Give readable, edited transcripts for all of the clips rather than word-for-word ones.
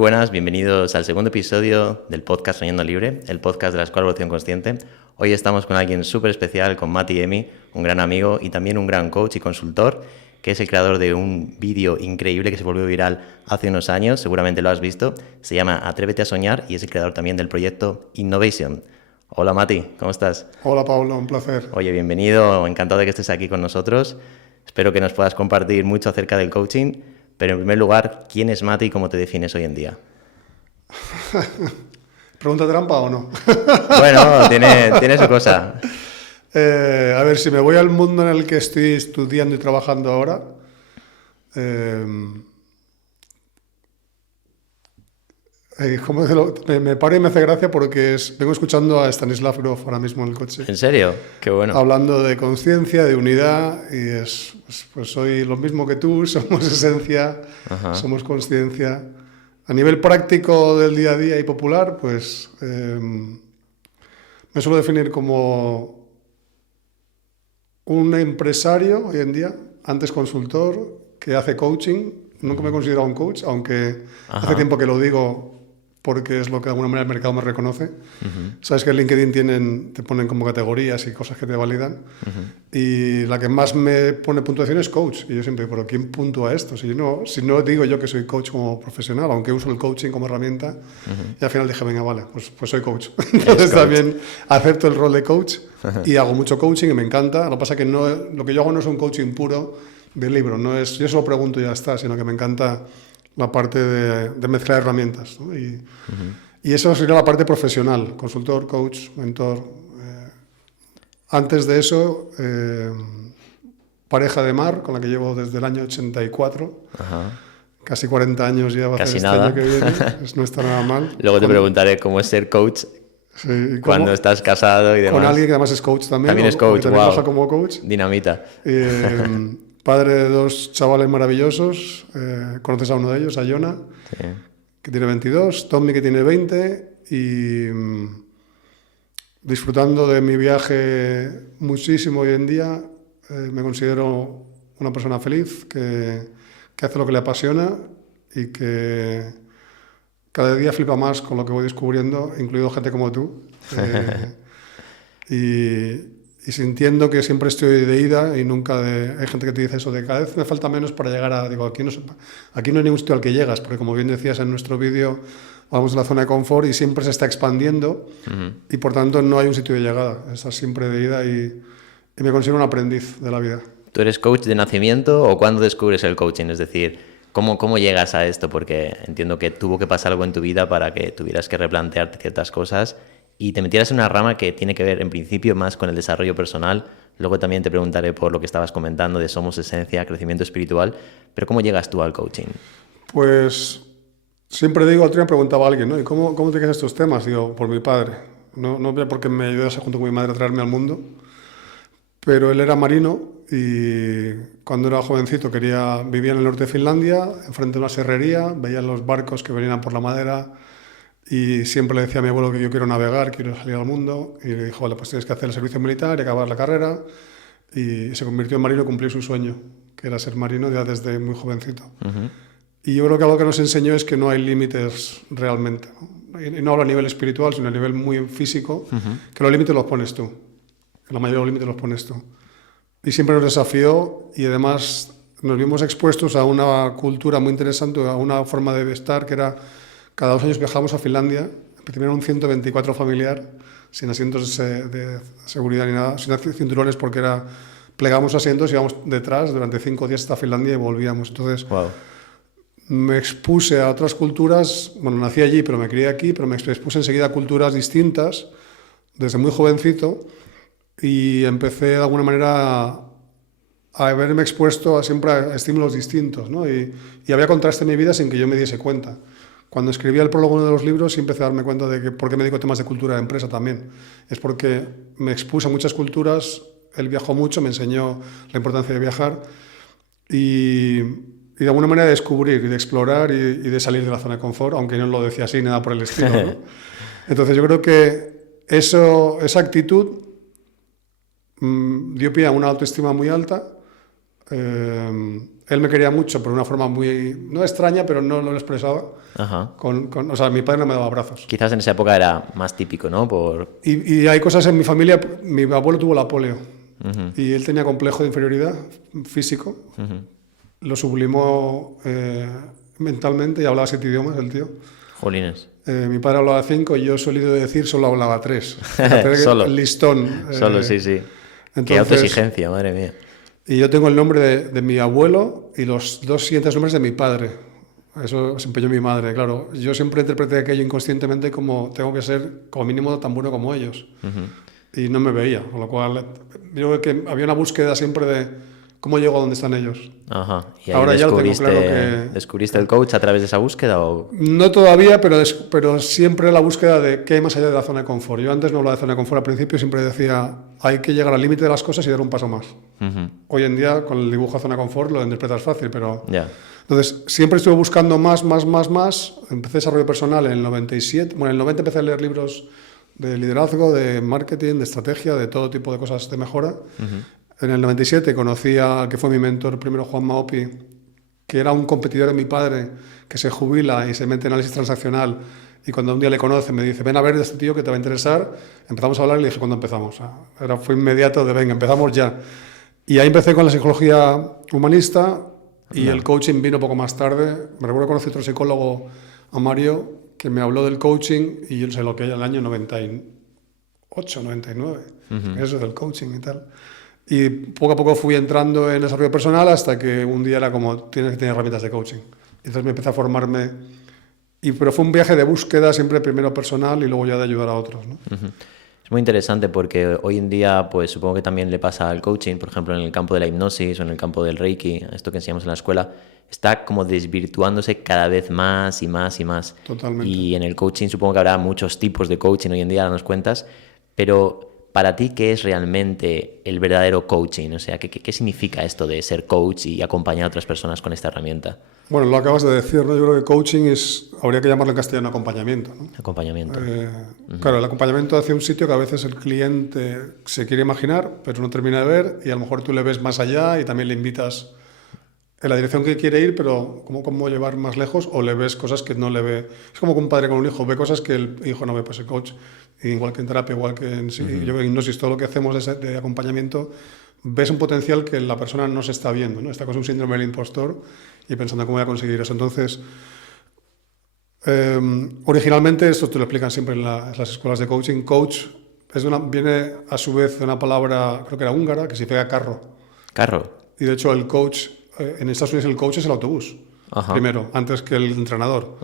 buenas, bienvenidos al segundo episodio del podcast Soñando Libre, el podcast de la Escuela de Evolución Consciente. Hoy estamos con alguien súper especial, con Mati Emi, un gran amigo y también un gran coach y consultor, que es el creador de un vídeo increíble que se volvió viral hace unos años, seguramente lo has visto, se llama Atrévete a Soñar y es el creador también del proyecto Innovation. Hola Mati, ¿cómo estás? Hola Pablo, un placer. Oye, bienvenido, encantado de que estés aquí con nosotros. Espero que nos puedas compartir mucho acerca del coaching, pero en primer lugar, ¿quién es Mati y cómo te defines hoy en día? ¿Pregunta trampa o no? Bueno, tiene su cosa. A ver, si me voy al mundo en el que estoy estudiando y trabajando ahora, me paro y me hace gracia porque vengo escuchando a Stanislav Grof ahora mismo en el coche. ¿En serio? Qué bueno. Hablando de conciencia, de unidad, y pues soy lo mismo que tú, somos esencia, somos conciencia. A nivel práctico del día a día y popular, pues me suelo definir como un empresario hoy en día, antes consultor, que hace coaching. Nunca me he considerado un coach, aunque hace tiempo que lo digo porque es lo que de alguna manera el mercado me reconoce. Sabes que en LinkedIn te ponen como categorías y cosas que te validan. Y la que más me pone puntuación es coach. Y yo siempre digo, ¿pero quién puntúa esto? Si no digo yo que soy coach como profesional, aunque uso el coaching como herramienta, y al final dije, venga, vale, pues soy coach. Entonces también acepto el rol de coach y hago mucho coaching y me encanta. Lo que pasa es que lo que yo hago no es un coaching puro de libro. Yo solo pregunto y ya está, sino que me encanta la parte de mezclar herramientas, ¿no? Y eso sería la parte profesional, consultor, coach, mentor. Antes de eso, pareja de mar, con la que llevo desde el año 84. Casi 40 años ya va a hacer este año que viene. No está nada mal. Luego te preguntaré cómo es ser coach cuando estás casado y demás. Con alguien que además es coach también. También es coach, también trabaja como coach. Dinamita. Padre de dos chavales maravillosos. Conoces a uno de ellos, a Jonah, que tiene 22, Tommy, que tiene 20, y disfrutando de mi viaje muchísimo hoy en día. Me considero una persona feliz, que hace lo que le apasiona y que cada día flipa más con lo que voy descubriendo, incluido gente como tú. Y sintiendo que siempre estoy de ida y nunca de... Hay gente que te dice eso de cada vez me falta menos para llegar a... Digo, aquí no hay ningún sitio al que llegas, porque como bien decías en nuestro vídeo, vamos de la zona de confort y siempre se está expandiendo y por tanto no hay un sitio de llegada. Estás siempre de ida y me considero un aprendiz de la vida. ¿Tú eres coach de nacimiento o cuándo descubres el coaching? Es decir, ¿cómo llegas a esto? Porque entiendo que tuvo que pasar algo en tu vida para que tuvieras que replantearte ciertas cosas y te metieras en una rama que tiene que ver en principio más con el desarrollo personal. Luego también te preguntaré por lo que estabas comentando de somos esencia, crecimiento espiritual, pero ¿cómo llegas tú al coaching? Pues siempre digo, otro día me preguntaba a alguien, ¿no? ¿Y cómo te quedas estos temas? Digo, por mi padre. No porque me ayudase junto con mi madre a traerme al mundo, pero él era marino y cuando era jovencito vivía en el norte de Finlandia, enfrente de una serrería, veía los barcos que venían por la madera. Y siempre le decía a mi abuelo que yo quiero navegar, quiero salir al mundo. Y le dijo, vale, pues tienes que hacer el servicio militar y acabar la carrera. Y se convirtió en marino y cumplió su sueño, que era ser marino ya desde muy jovencito. Y yo creo que algo que nos enseñó es que no hay límites realmente, ¿no? Y no hablo a nivel espiritual, sino a nivel muy físico, que los límites los pones tú. La mayoría de los límites los pones tú. Y siempre nos desafió y además nos vimos expuestos a una cultura muy interesante, a una forma de estar que era... Cada 2 años viajamos a Finlandia, primero un 124 familiar, sin asientos de seguridad ni nada, sin cinturones porque plegamos asientos y íbamos detrás durante 5 días hasta Finlandia y volvíamos. Entonces me expuse a otras culturas, bueno, nací allí, pero me crié aquí, pero me expuse enseguida a culturas distintas desde muy jovencito y empecé de alguna manera a haberme expuesto siempre a estímulos distintos, ¿no? Y había contraste en mi vida sin que yo me diese cuenta. Cuando escribía el prólogo de los libros sí empecé a darme cuenta de que por qué me dedico a temas de cultura de empresa también. Es porque me expuse a muchas culturas, él viajó mucho, me enseñó la importancia de viajar y de alguna manera de descubrir y de explorar y de salir de la zona de confort, aunque no lo decía así, nada por el estilo, ¿no? Entonces yo creo que esa actitud dio pie a una autoestima muy alta. Él me quería mucho, pero de una forma muy, no extraña, pero no lo expresaba. Ajá. O sea, mi padre no me daba abrazos. Quizás en esa época era más típico, ¿no? Y hay cosas en mi familia, mi abuelo tuvo la polio y él tenía complejo de inferioridad físico, lo sublimó mentalmente y hablaba 7 idiomas el tío. Jolines. Mi padre hablaba 5 y yo he solido decir solo hablaba 3. Solo. El listón. Solo, sí. Entonces, qué autoexigencia, madre mía. Y yo tengo el nombre de mi abuelo y los 2 siguientes nombres de mi padre. Eso se empeñó mi madre, claro. Yo siempre interpreté aquello inconscientemente como tengo que ser como mínimo tan bueno como ellos. Y no me veía, con lo cual yo creo que había una búsqueda siempre de cómo llego a donde están ellos. Ajá. ¿Y ahí ahora ya lo tengo claro que... ¿Descubriste el coach a través de esa búsqueda? O... No todavía, pero siempre la búsqueda de qué hay más allá de la zona de confort. Yo antes no hablaba de zona de confort, al principio siempre decía hay que llegar al límite de las cosas y dar un paso más. Hoy en día con el dibujo a zona de confort lo interpretas fácil, pero... Entonces siempre estuve buscando más. Empecé desarrollo personal en el 97. Bueno, en el 90 empecé a leer libros de liderazgo, de marketing, de estrategia, de todo tipo de cosas de mejora. En el 97 conocí al que fue mi mentor primero, Juan Maopi, que era un competidor de mi padre, que se jubila y se mete en análisis transaccional, y cuando un día le conoce me dice, ven a ver de este tío que te va a interesar. Empezamos a hablar y le dije, ¿cuándo empezamos? Fue inmediato de, venga, empezamos ya. Y ahí empecé con la psicología humanista y el coaching vino poco más tarde. Me recuerdo que conocí otro psicólogo, a Mario, que me habló del coaching y yo sé lo que era el año 98, 99, eso del coaching y tal. Y poco a poco fui entrando en desarrollo personal hasta que un día era como, tienes que tener herramientas de coaching. Entonces me empecé a formarme, pero fue un viaje de búsqueda, siempre primero personal y luego ya de ayudar a otros, ¿no? Es muy interesante porque hoy en día, pues supongo que también le pasa al coaching, por ejemplo, en el campo de la hipnosis o en el campo del Reiki, esto que enseñamos en la escuela, está como desvirtuándose cada vez más y más y más. Totalmente. Y en el coaching supongo que habrá muchos tipos de coaching hoy en día, ahora nos cuentas, pero... Para ti, ¿qué es realmente el verdadero coaching? O sea, ¿qué significa esto de ser coach y acompañar a otras personas con esta herramienta? Bueno, lo acabas de decir, ¿no? Yo creo que coaching habría que llamarlo en castellano acompañamiento, ¿no? Acompañamiento. Claro, el acompañamiento hacia un sitio que a veces el cliente se quiere imaginar, pero no termina de ver, y a lo mejor tú le ves más allá y también le invitas en la dirección que quiere ir, pero cómo llevar más lejos, o le ves cosas que no le ve. Es como que un padre con un hijo ve cosas que el hijo no ve, pues el coach, igual que en terapia, igual que en yo creo que en hipnosis, todo lo que hacemos de acompañamiento, ves un potencial que la persona no se está viendo, ¿no? Está con un síndrome del impostor y pensando cómo voy a conseguir eso. Entonces, originalmente, esto te lo explican siempre en las escuelas de coaching, coach viene a su vez de una palabra, creo que era húngara, que significa carro. Carro. Y de hecho el coach, en Estados Unidos el coach es el autobús, primero, antes que el entrenador.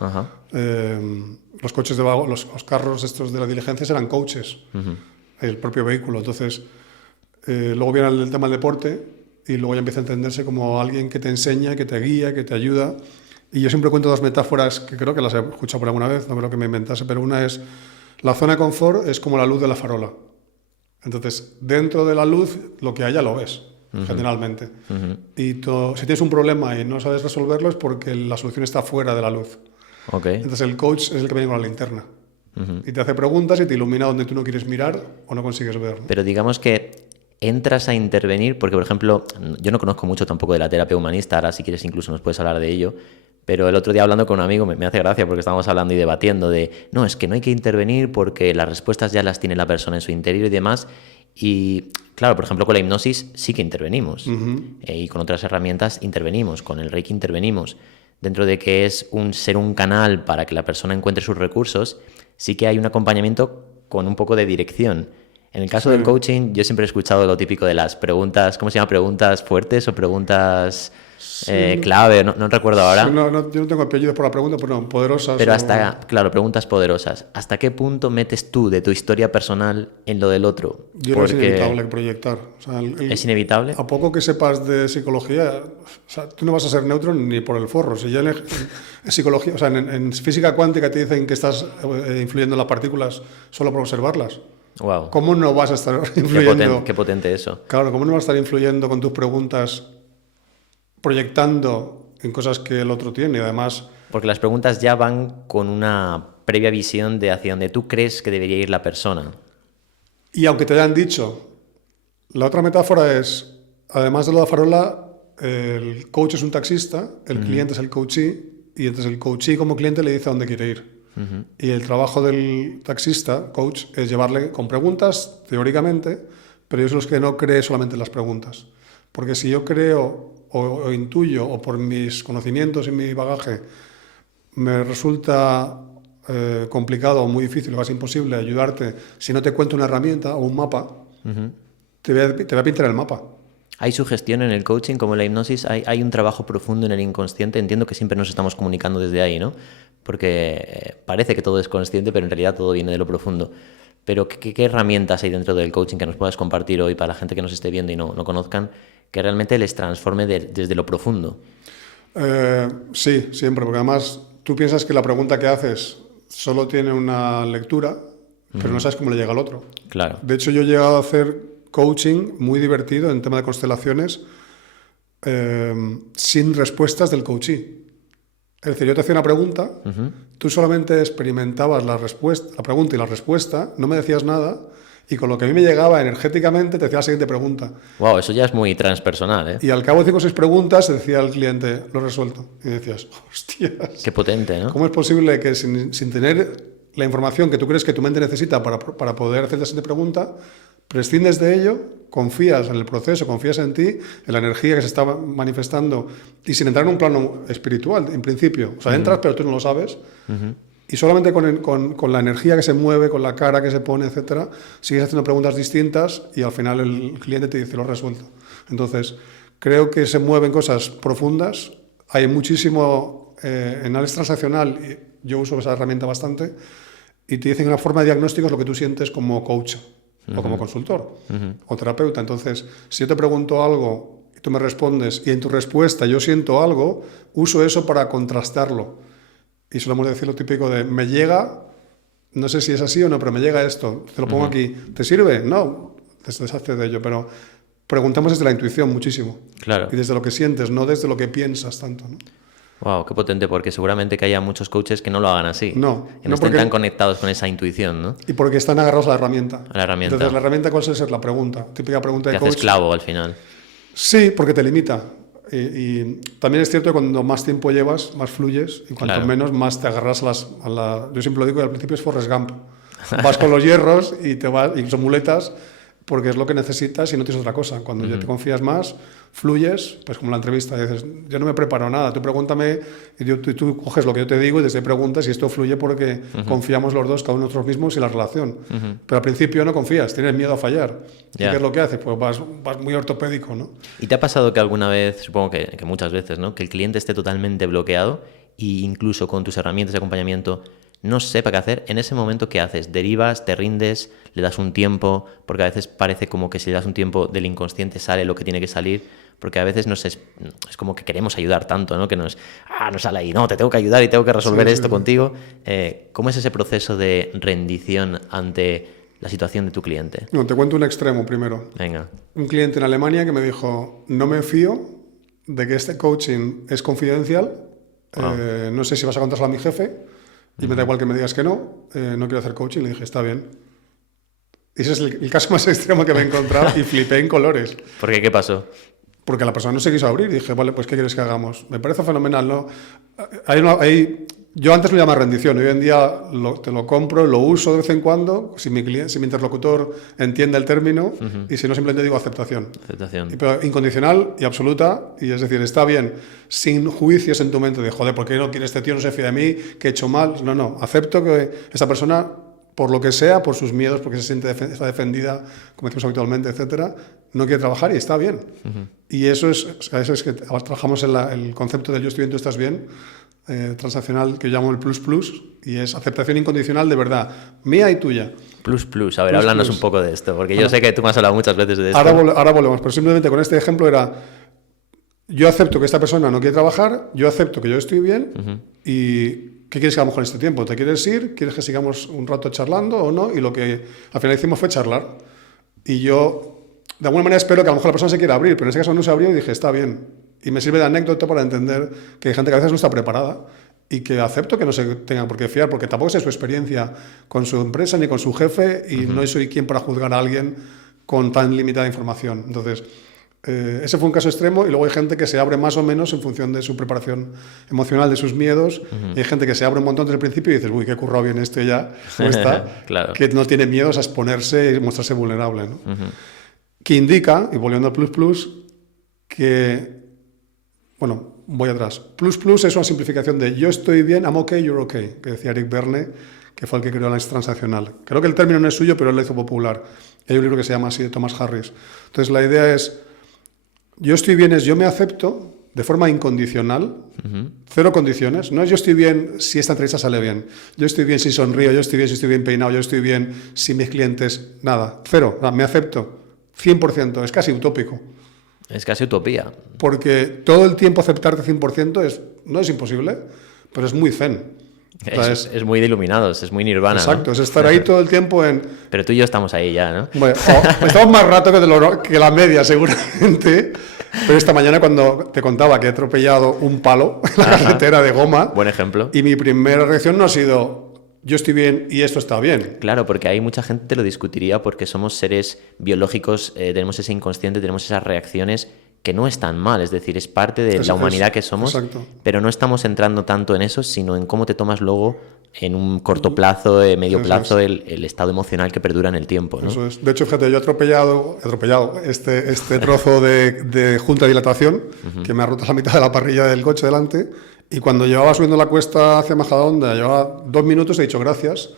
Los coches de vago, los carros estos de las diligencias eran coaches, el propio vehículo. Entonces, luego viene el tema del deporte y luego ya empieza a entenderse como alguien que te enseña, que te guía, que te ayuda. Y yo siempre cuento 2 metáforas que creo que las he escuchado por alguna vez, no creo que me inventase, pero una es, la zona de confort es como la luz de la farola. Entonces, dentro de la luz, lo que haya lo ves, generalmente. Y si tienes un problema y no sabes resolverlo es porque la solución está fuera de la luz. Entonces, el coach es el que viene con la linterna. Y te hace preguntas y te ilumina donde tú no quieres mirar o no consigues ver, ¿no? Pero digamos que entras a intervenir, porque por ejemplo, yo no conozco mucho tampoco de la terapia humanista, ahora si quieres incluso nos puedes hablar de ello, pero el otro día hablando con un amigo me hace gracia porque estábamos hablando y debatiendo de, no, es que no hay que intervenir porque las respuestas ya las tiene la persona en su interior y demás. Y claro, por ejemplo, con la hipnosis sí que intervenimos. Y con otras herramientas intervenimos, con el Reiki intervenimos. Dentro de que es ser un canal para que la persona encuentre sus recursos, sí que hay un acompañamiento con un poco de dirección. En el caso del coaching, yo siempre he escuchado lo típico de las preguntas, ¿cómo se llama? ¿Preguntas fuertes o preguntas clave? No recuerdo ahora. Sí, yo no tengo apellidos por la pregunta, pero no, poderosas. Pero claro, preguntas poderosas. ¿Hasta qué punto metes tú de tu historia personal en lo del otro? Yo creo que es inevitable proyectar. O sea, ¿Es inevitable? A poco que sepas de psicología, o sea, tú no vas a ser neutro ni por el forro. Si ya en psicología, o sea, en física cuántica te dicen que estás influyendo en las partículas solo por observarlas. Wow. ¿Cómo no vas a estar influyendo? Qué potente eso. Claro, ¿cómo no vas a estar influyendo con tus preguntas, proyectando en cosas que el otro tiene? Y además... Porque las preguntas ya van con una previa visión de hacia donde tú crees que debería ir la persona. Y aunque te hayan dicho, la otra metáfora es, además de lo de la farola, el coach es un taxista, el cliente es el coachee, y entonces el coachee como cliente le dice a dónde quiere ir. Y el trabajo del taxista, coach, es llevarle con preguntas, teóricamente, pero yo soy los que no cree solamente en las preguntas. Porque si yo creo o intuyo, o por mis conocimientos y mi bagaje, me resulta complicado o muy difícil o casi imposible ayudarte si no te cuento una herramienta o un mapa, te voy a pintar el mapa. ¿Hay sugestión en el coaching como en la hipnosis? ¿Hay un trabajo profundo en el inconsciente? Entiendo que siempre nos estamos comunicando desde ahí, ¿no? Porque parece que todo es consciente, pero en realidad todo viene de lo profundo. Pero ¿qué herramientas hay dentro del coaching que nos puedas compartir hoy para la gente que nos esté viendo y no conozcan, que realmente les transforme desde lo profundo? Sí, siempre, porque además tú piensas que la pregunta que haces solo tiene una lectura, pero no sabes cómo le llega al otro. Claro. De hecho, yo he llegado a hacer coaching muy divertido en tema de constelaciones sin respuestas del coachee. Es decir, yo te hacía una pregunta, tú solamente experimentabas la pregunta y la respuesta, no me decías nada, y con lo que a mí me llegaba energéticamente te hacía la siguiente pregunta. Wow, eso ya es muy transpersonal, ¿eh? Y al cabo de 5 o 6 preguntas decía el cliente, lo he resuelto. Y decías, hostias. Qué potente, ¿no? ¿Cómo es posible que sin tener la información que tú crees que tu mente necesita para poder hacerte esa pregunta, prescindes de ello, confías en el proceso, confías en ti, en la energía que se está manifestando y sin entrar en un plano espiritual, en principio? O sea, entras pero tú no lo sabes. Y solamente con la energía que se mueve, con la cara que se pone, etcétera, sigues haciendo preguntas distintas y al final el cliente te dice, lo he resuelto. Entonces, creo que se mueven cosas profundas. Hay muchísimo análisis transaccional, yo uso esa herramienta bastante, y te dicen una forma de diagnóstico es lo que tú sientes como coach o como consultor o terapeuta. Entonces, si yo te pregunto algo y tú me respondes y en tu respuesta yo siento algo, uso eso para contrastarlo. Y solemos decir lo típico de, me llega, no sé si es así o no, pero me llega esto, te lo pongo aquí, ¿te sirve? No, te deshace de ello, pero preguntamos desde la intuición muchísimo. Claro. Y desde lo que sientes, no desde lo que piensas tanto, ¿no? Wow, qué potente, porque seguramente que haya muchos coaches que no lo hagan así. No. Que no estén tan conectados con esa intuición, ¿no? Y porque están agarrados a la herramienta. A la herramienta. Entonces, la herramienta, ¿cuál suele ser la pregunta? Típica pregunta de Te coach. hace esclavo al final. Sí, porque te limita. Y también es cierto que cuando más tiempo llevas, más fluyes, y cuanto menos, más te agarras a la... Yo siempre lo digo, y al principio es Forrest Gump. Vas con los hierros y son muletas, porque es lo que necesitas y no tienes otra cosa. Cuando ya te confías más, fluyes, pues como la entrevista, dices, yo no me he preparado nada, tú pregúntame, y tú coges lo que yo te digo y desde ahí preguntas, y esto fluye porque confiamos los dos, cada uno en nosotros mismos y la relación. Pero al principio no confías, tienes miedo a fallar. ¿Y qué es lo que haces? Pues vas muy ortopédico, ¿no? ¿Y te ha pasado que alguna vez, supongo que muchas veces, ¿no?, que el cliente esté totalmente bloqueado e incluso con tus herramientas de acompañamiento no sepa qué hacer? En ese momento, ¿qué haces? ¿Derivas? ¿Te rindes? ¿Le das un tiempo? Porque a veces parece como que si le das un tiempo del inconsciente sale lo que tiene que salir, porque a veces es como que queremos ayudar tanto, ¿no? Que no sale ahí, no, te tengo que ayudar y tengo que resolver esto contigo. ¿Cómo es ese proceso de rendición ante la situación de tu cliente? No, te cuento un extremo primero. Venga. Un cliente en Alemania que me dijo, no me fío de que este coaching es confidencial, no sé si vas a contárselo a mi jefe, y me da igual que me digas que no quiero hacer coaching. Le dije, está bien. Y ese es el caso más extremo que me he encontrado y flipé en colores. ¿Por qué? ¿Qué pasó? Porque la persona no se quiso abrir. Y dije, vale, pues ¿qué quieres que hagamos? Me parece fenomenal, ¿no? Yo antes lo llamaba rendición. Hoy en día te lo compro, lo uso de vez en cuando, si mi interlocutor entiende el término, y si no, simplemente digo aceptación. Pero incondicional y absoluta. Y es decir, está bien, sin juicios en tu mente de, joder, ¿por qué no quiere este tío? No se fía de mí, que he hecho mal. No, acepto que esa persona, por lo que sea, por sus miedos, porque se siente está defendida, como decimos habitualmente, etcétera, no quiere trabajar y está bien. Y eso es que trabajamos en el concepto del yo estoy bien, tú estás bien, transaccional, que yo llamo el plus, y es aceptación incondicional de verdad, mía y tuya. Plus. A ver, háblanos un poco de esto, porque yo sé que tú me has hablado muchas veces de esto. Ahora volvemos, pero simplemente con este ejemplo era, yo acepto que esta persona no quiere trabajar, yo acepto que yo estoy bien, y ¿qué quieres que hagamos con este tiempo? ¿Te quieres ir? ¿Quieres que sigamos un rato charlando o no? Y lo que al final hicimos fue charlar. Y yo, de alguna manera, espero que a lo mejor la persona se quiera abrir, pero en ese caso no se abrió y dije, está bien. Y me sirve de anécdota para entender que hay gente que a veces no está preparada y que acepto que no se tenga por qué fiar, porque tampoco sé su experiencia con su empresa ni con su jefe y no soy quien para juzgar a alguien con tan limitada información. Entonces, Ese fue un caso extremo y luego hay gente que se abre más o menos en función de su preparación emocional, de sus miedos. Y hay gente que se abre un montón desde el principio y dices, uy, qué currado viene este ya, o esta, claro. que no tiene miedos a exponerse y mostrarse vulnerable, ¿no? Que indica, y volviendo al plus, que, bueno, voy atrás. Plus es una simplificación de yo estoy bien, I'm okay, you're okay, que decía Eric Berne, que fue el que creó la transaccional. Creo que el término no es suyo, pero él lo hizo popular. Hay un libro que se llama así, de Thomas Harris. Entonces la idea es, yo estoy bien es yo me acepto de forma incondicional, cero condiciones. No es yo estoy bien si esta entrevista sale bien, yo estoy bien si sonrío, yo estoy bien si estoy bien peinado, yo estoy bien si mis clientes, nada, cero, me acepto, 100%, es casi utópico. Es casi utopía. Porque todo el tiempo aceptarte 100% no es imposible, pero es muy zen. O sea, es muy de iluminados, es muy nirvana. Exacto, ¿no? es estar ahí todo el tiempo en... Pero tú y yo estamos ahí ya, ¿no? Bueno, estamos más rato que la media, seguramente. Pero esta mañana cuando te contaba que he atropellado un palo en la carretera de goma... Buen ejemplo. Y mi primera reacción no ha sido... Yo estoy bien y esto está bien. Claro, porque ahí mucha gente te lo discutiría porque somos seres biológicos, tenemos ese inconsciente, tenemos esas reacciones que no están mal, es decir, es parte de la humanidad que somos, exacto. Pero no estamos entrando tanto en eso, sino en cómo te tomas luego en un corto plazo, medio plazo, el estado emocional que perdura en el tiempo, ¿no? Eso es. De hecho, fíjate, yo he atropellado este trozo de junta de dilatación que me ha roto la mitad de la parrilla del coche delante, y cuando llevaba subiendo la cuesta hacia Majadahonda, llevaba 2 minutos, he dicho gracias.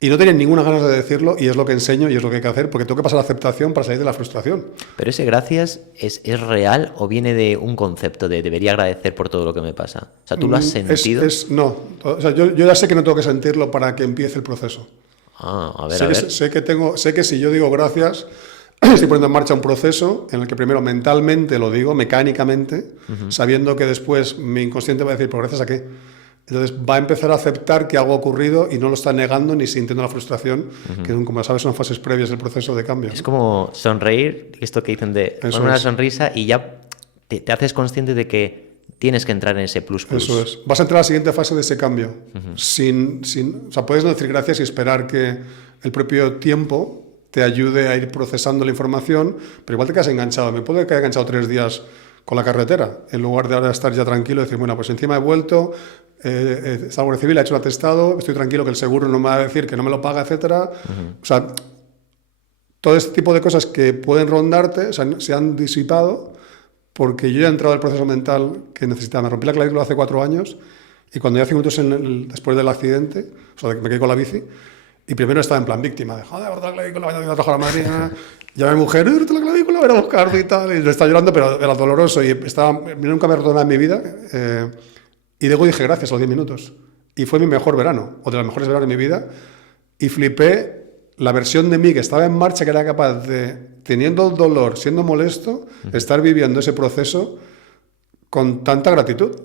Y no tenía ninguna ganas de decirlo, y es lo que enseño y es lo que hay que hacer, porque tengo que pasar a la aceptación para salir de la frustración. Pero ese gracias ¿es real o viene de un concepto de debería agradecer por todo lo que me pasa? O sea, ¿tú lo has sentido? No. O sea, yo ya sé que no tengo que sentirlo para que empiece el proceso. A ver. Sé que si yo digo gracias, estoy poniendo en marcha un proceso en el que primero mentalmente lo digo, mecánicamente, sabiendo que después mi inconsciente va a decir, ¿pero gracias a qué? Entonces va a empezar a aceptar que algo ha ocurrido y no lo está negando ni sintiendo la frustración, que como sabes son fases previas del proceso de cambio. Es como sonreír, esto que dicen de poner una sonrisa y ya te haces consciente de que tienes que entrar en ese plus. Eso es. Vas a entrar a la siguiente fase de ese cambio. O sea, puedes no decir gracias y esperar que el propio tiempo te ayude a ir procesando la información, pero igual te quedas enganchado. Me puedo quedar enganchado 3 días con la carretera, en lugar de ahora estar ya tranquilo y decir, bueno, pues encima he vuelto, está la Guardia Civil, ha hecho el atestado, estoy tranquilo que el seguro no me va a decir que no me lo paga, etcétera. O sea, todo este tipo de cosas que pueden rondarte, o sea, se han disipado porque yo ya he entrado al proceso mental que necesitaba. Me rompí la clavícula hace 4 años y cuando ya 5 minutos después del accidente, o sea, me caí con la bici, y primero estaba en plan víctima, de joder, roto la clavícula, voy a trabajar a Madrid. Ya mi mujer, roto la clavícula, voy a buscarte y tal, y le está llorando, pero era doloroso y nunca me he roto nada en mi vida. Y luego dije gracias a los 10 minutos. Y fue mi mejor verano, o de los mejores veranos de mi vida, y flipé la versión de mí que estaba en marcha, que era capaz de, teniendo el dolor, siendo molesto, estar viviendo ese proceso con tanta gratitud.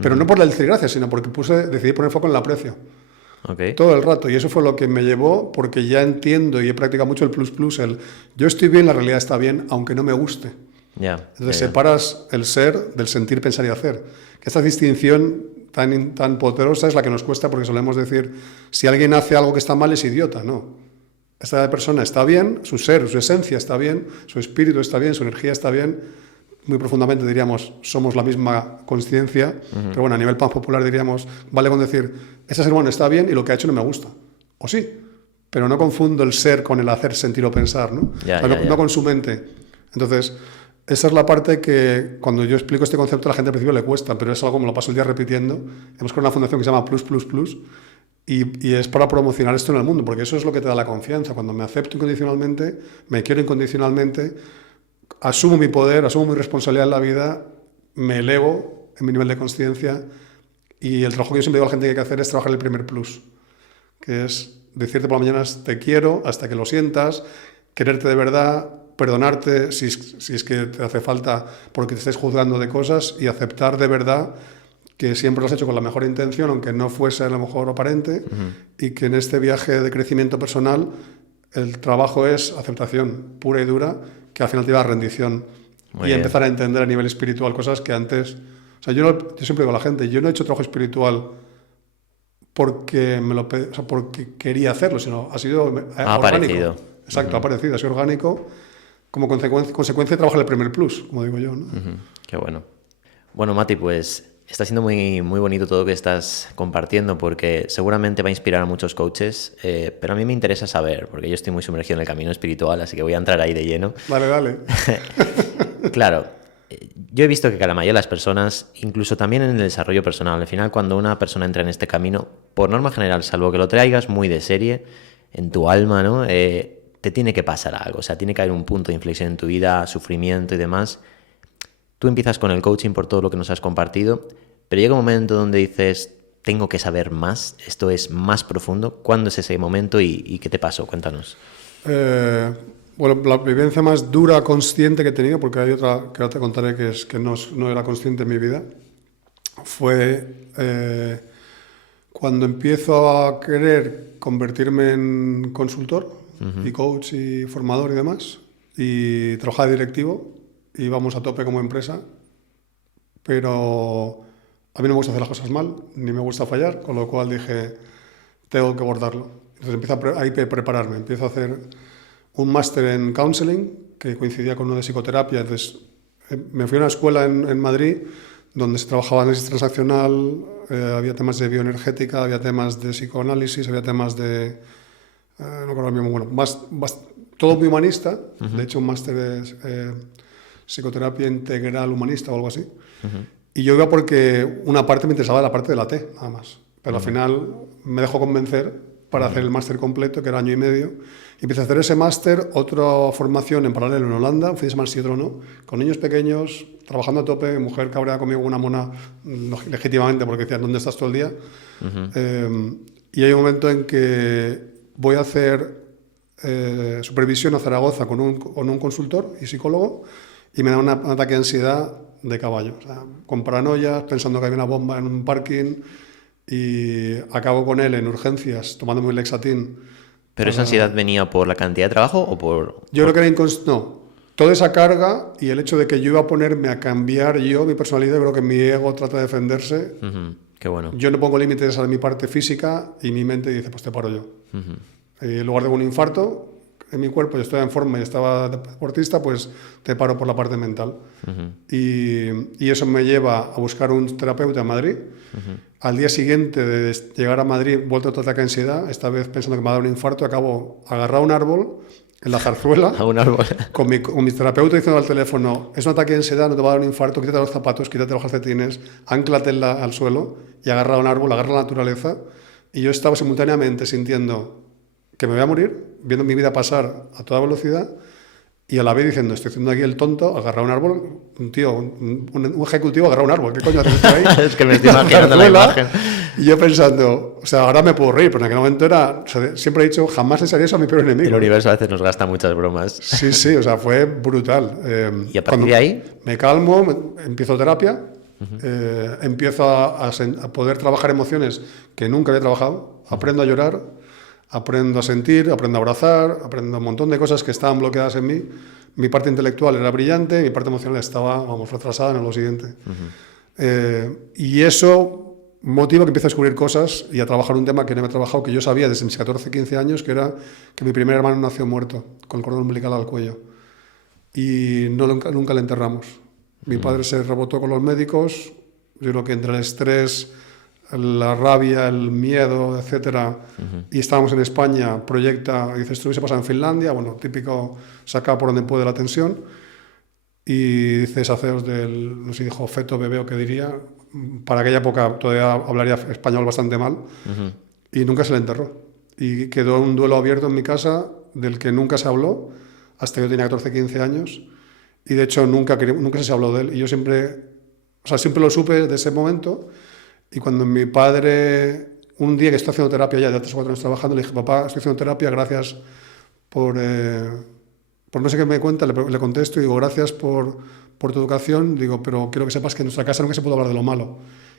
Pero no por el decir gracias, sino porque decidí poner foco en el aprecio. Okay. Todo el rato. Y eso fue lo que me llevó, porque ya entiendo y he practicado mucho el plus, el yo estoy bien, la realidad está bien, aunque no me guste. Entonces separas el ser del sentir, pensar y hacer. Esta distinción tan poderosa es la que nos cuesta, porque solemos decir, si alguien hace algo que está mal es idiota. No. Esta persona está bien, su ser, su esencia está bien, su espíritu está bien, su energía está bien. Muy profundamente diríamos, somos la misma conciencia, pero bueno, a nivel más popular diríamos, vale con decir, ese ser humano está bien y lo que ha hecho no me gusta. O sí, pero no confundo el ser con el hacer, sentir o pensar, ¿no? No con su mente. Entonces, esa es la parte que cuando yo explico este concepto a la gente al principio le cuesta, pero es algo que me lo paso el día repitiendo. Hemos creado una fundación que se llama Plus, y es para promocionar esto en el mundo, porque eso es lo que te da la confianza. Cuando me acepto incondicionalmente, me quiero incondicionalmente, asumo mi poder, asumo mi responsabilidad en la vida, me elevo en mi nivel de conciencia, y el trabajo que yo siempre digo a la gente que hay que hacer es trabajar el primer plus, que es decirte por la mañana te quiero hasta que lo sientas, quererte de verdad, perdonarte si es que te hace falta porque te estés juzgando de cosas, y aceptar de verdad que siempre lo has hecho con la mejor intención, aunque no fuese a lo mejor aparente, y que en este viaje de crecimiento personal el trabajo es aceptación pura y dura, que al final te lleva a rendición. Muy bien. Empezar a entender a nivel espiritual cosas que antes... O sea, yo siempre digo a la gente, yo no he hecho trabajo espiritual porque porque quería hacerlo, sino ha sido orgánico. Aparecido. Exacto, ha aparecido, ha sido orgánico. como consecuencia de trabajar el primer plus, como digo yo, ¿no? Qué bueno. Bueno, Mati, pues está siendo muy, muy bonito todo lo que estás compartiendo porque seguramente va a inspirar a muchos coaches, pero a mí me interesa saber, porque yo estoy muy sumergido en el camino espiritual, así que voy a entrar ahí de lleno. Dale, dale. Claro, yo he visto que la mayoría de las personas, incluso también en el desarrollo personal, al final cuando una persona entra en este camino, por norma general, salvo que lo traigas muy de serie, en tu alma, ¿no? Te tiene que pasar algo, o sea, tiene que haber un punto de inflexión en tu vida, sufrimiento y demás. Tú empiezas con el coaching por todo lo que nos has compartido, pero llega un momento donde dices, tengo que saber más, esto es más profundo. ¿Cuándo es ese momento y qué te pasó? Cuéntanos. Bueno, la vivencia más dura, consciente que he tenido, porque hay otra que ahora te contaré que no era consciente en mi vida, fue cuando empiezo a querer convertirme en consultor y coach y formador y demás, y trabajar de directivo, y vamos a tope como empresa, pero a mí no me gusta hacer las cosas mal, ni me gusta fallar, con lo cual dije, tengo que abordarlo. Entonces empiezo a prepararme, empiezo a hacer un máster en counseling, que coincidía con uno de psicoterapia. Entonces me fui a una escuela en Madrid, donde se trabajaba análisis transaccional, había temas de bioenergética, había temas de psicoanálisis, había temas de... no recuerdo mismo, bueno, todo muy humanista. De hecho, un máster de psicoterapia integral humanista o algo así. Y yo iba porque una parte me interesaba la parte de la T, nada más. Pero al final me dejó convencer para hacer el máster completo, que era año y medio. Y empecé a hacer ese máster, otra formación en paralelo en Holanda, un fin de semana sí, otro no, con niños pequeños, trabajando a tope, mujer cabreada conmigo, una mona, legítimamente, porque decía, ¿dónde estás todo el día? Y hay un momento en que voy a hacer supervisión a Zaragoza con un consultor y psicólogo, y me da un ataque de ansiedad de caballo, o sea, con paranoia, pensando que hay una bomba en un parking, y acabo con él en urgencias, tomándome un Lexatin. ¿Pero esa ansiedad venía por la cantidad de trabajo o por...? Yo creo que era no, toda esa carga y el hecho de que yo iba a ponerme a cambiar yo, mi personalidad, creo que mi ego trata de defenderse. Qué bueno. Yo no pongo límites a mi parte física y mi mente dice, pues te paro yo. En lugar de un infarto en mi cuerpo, yo estaba en forma y estaba deportista, pues te paro por la parte mental. Y eso me lleva a buscar un terapeuta en Madrid. Al día siguiente de llegar a Madrid, vuelto a otro ataque de ansiedad, esta vez pensando que me va a dar un infarto, acabo agarrado a un árbol en la zarzuela, a un árbol. con mi terapeuta diciendo al teléfono, es un ataque de ansiedad, no te va a dar un infarto, quítate los zapatos, quítate los calcetines, ánclate al suelo y agarra a un árbol, agarra la naturaleza. Y yo estaba simultáneamente sintiendo que me voy a morir, viendo mi vida pasar a toda velocidad, y a la vez diciendo, estoy haciendo aquí el tonto, agarrar un árbol, un tío, un ejecutivo agarrar un árbol, ¿qué coño haces ahí? Es que me estoy imaginando la imagen. Y yo pensando, o sea, ahora me puedo reír, pero en aquel momento era, o sea, siempre he dicho, jamás les haría eso a mi peor enemigo. El universo a veces nos gasta muchas bromas. Sí, sí, o sea, fue brutal. ¿Y a partir de ahí? Me calmo, empiezo terapia, empiezo a poder trabajar emociones que nunca había trabajado, aprendo a llorar, aprendo a sentir, aprendo a abrazar, aprendo un montón de cosas que estaban bloqueadas en mí. Mi parte intelectual era brillante, mi parte emocional estaba, vamos, retrasada en lo siguiente. Y eso motiva que empiezo a descubrir cosas y a trabajar un tema que no había trabajado, que yo sabía desde mis 14, 15 años, que era que mi primer hermano nació muerto, con el cordón umbilical al cuello. Y nunca le enterramos. Mi padre se rebotó con los médicos, yo creo que entre el estrés, la rabia, el miedo, etcétera, y estábamos en España, proyecta, dices, esto hubiese pasado en Finlandia, bueno, típico, saca por donde puede la tensión, y dices, haceos del, no sé, dijo feto, bebé o qué diría, para aquella época todavía hablaría español bastante mal, y nunca se le enterró. Y quedó un duelo abierto en mi casa del que nunca se habló, hasta que yo tenía 14, 15 años, y de hecho nunca se habló de él, y yo siempre lo supe de ese momento. Y cuando mi padre, un día que estoy haciendo terapia ya 3 o 4 años trabajando, le dije, papá, estoy haciendo terapia, gracias por no sé qué me cuenta, le contesto y digo, gracias por tu educación, digo, pero quiero que sepas que en nuestra casa nunca se puede hablar de lo malo.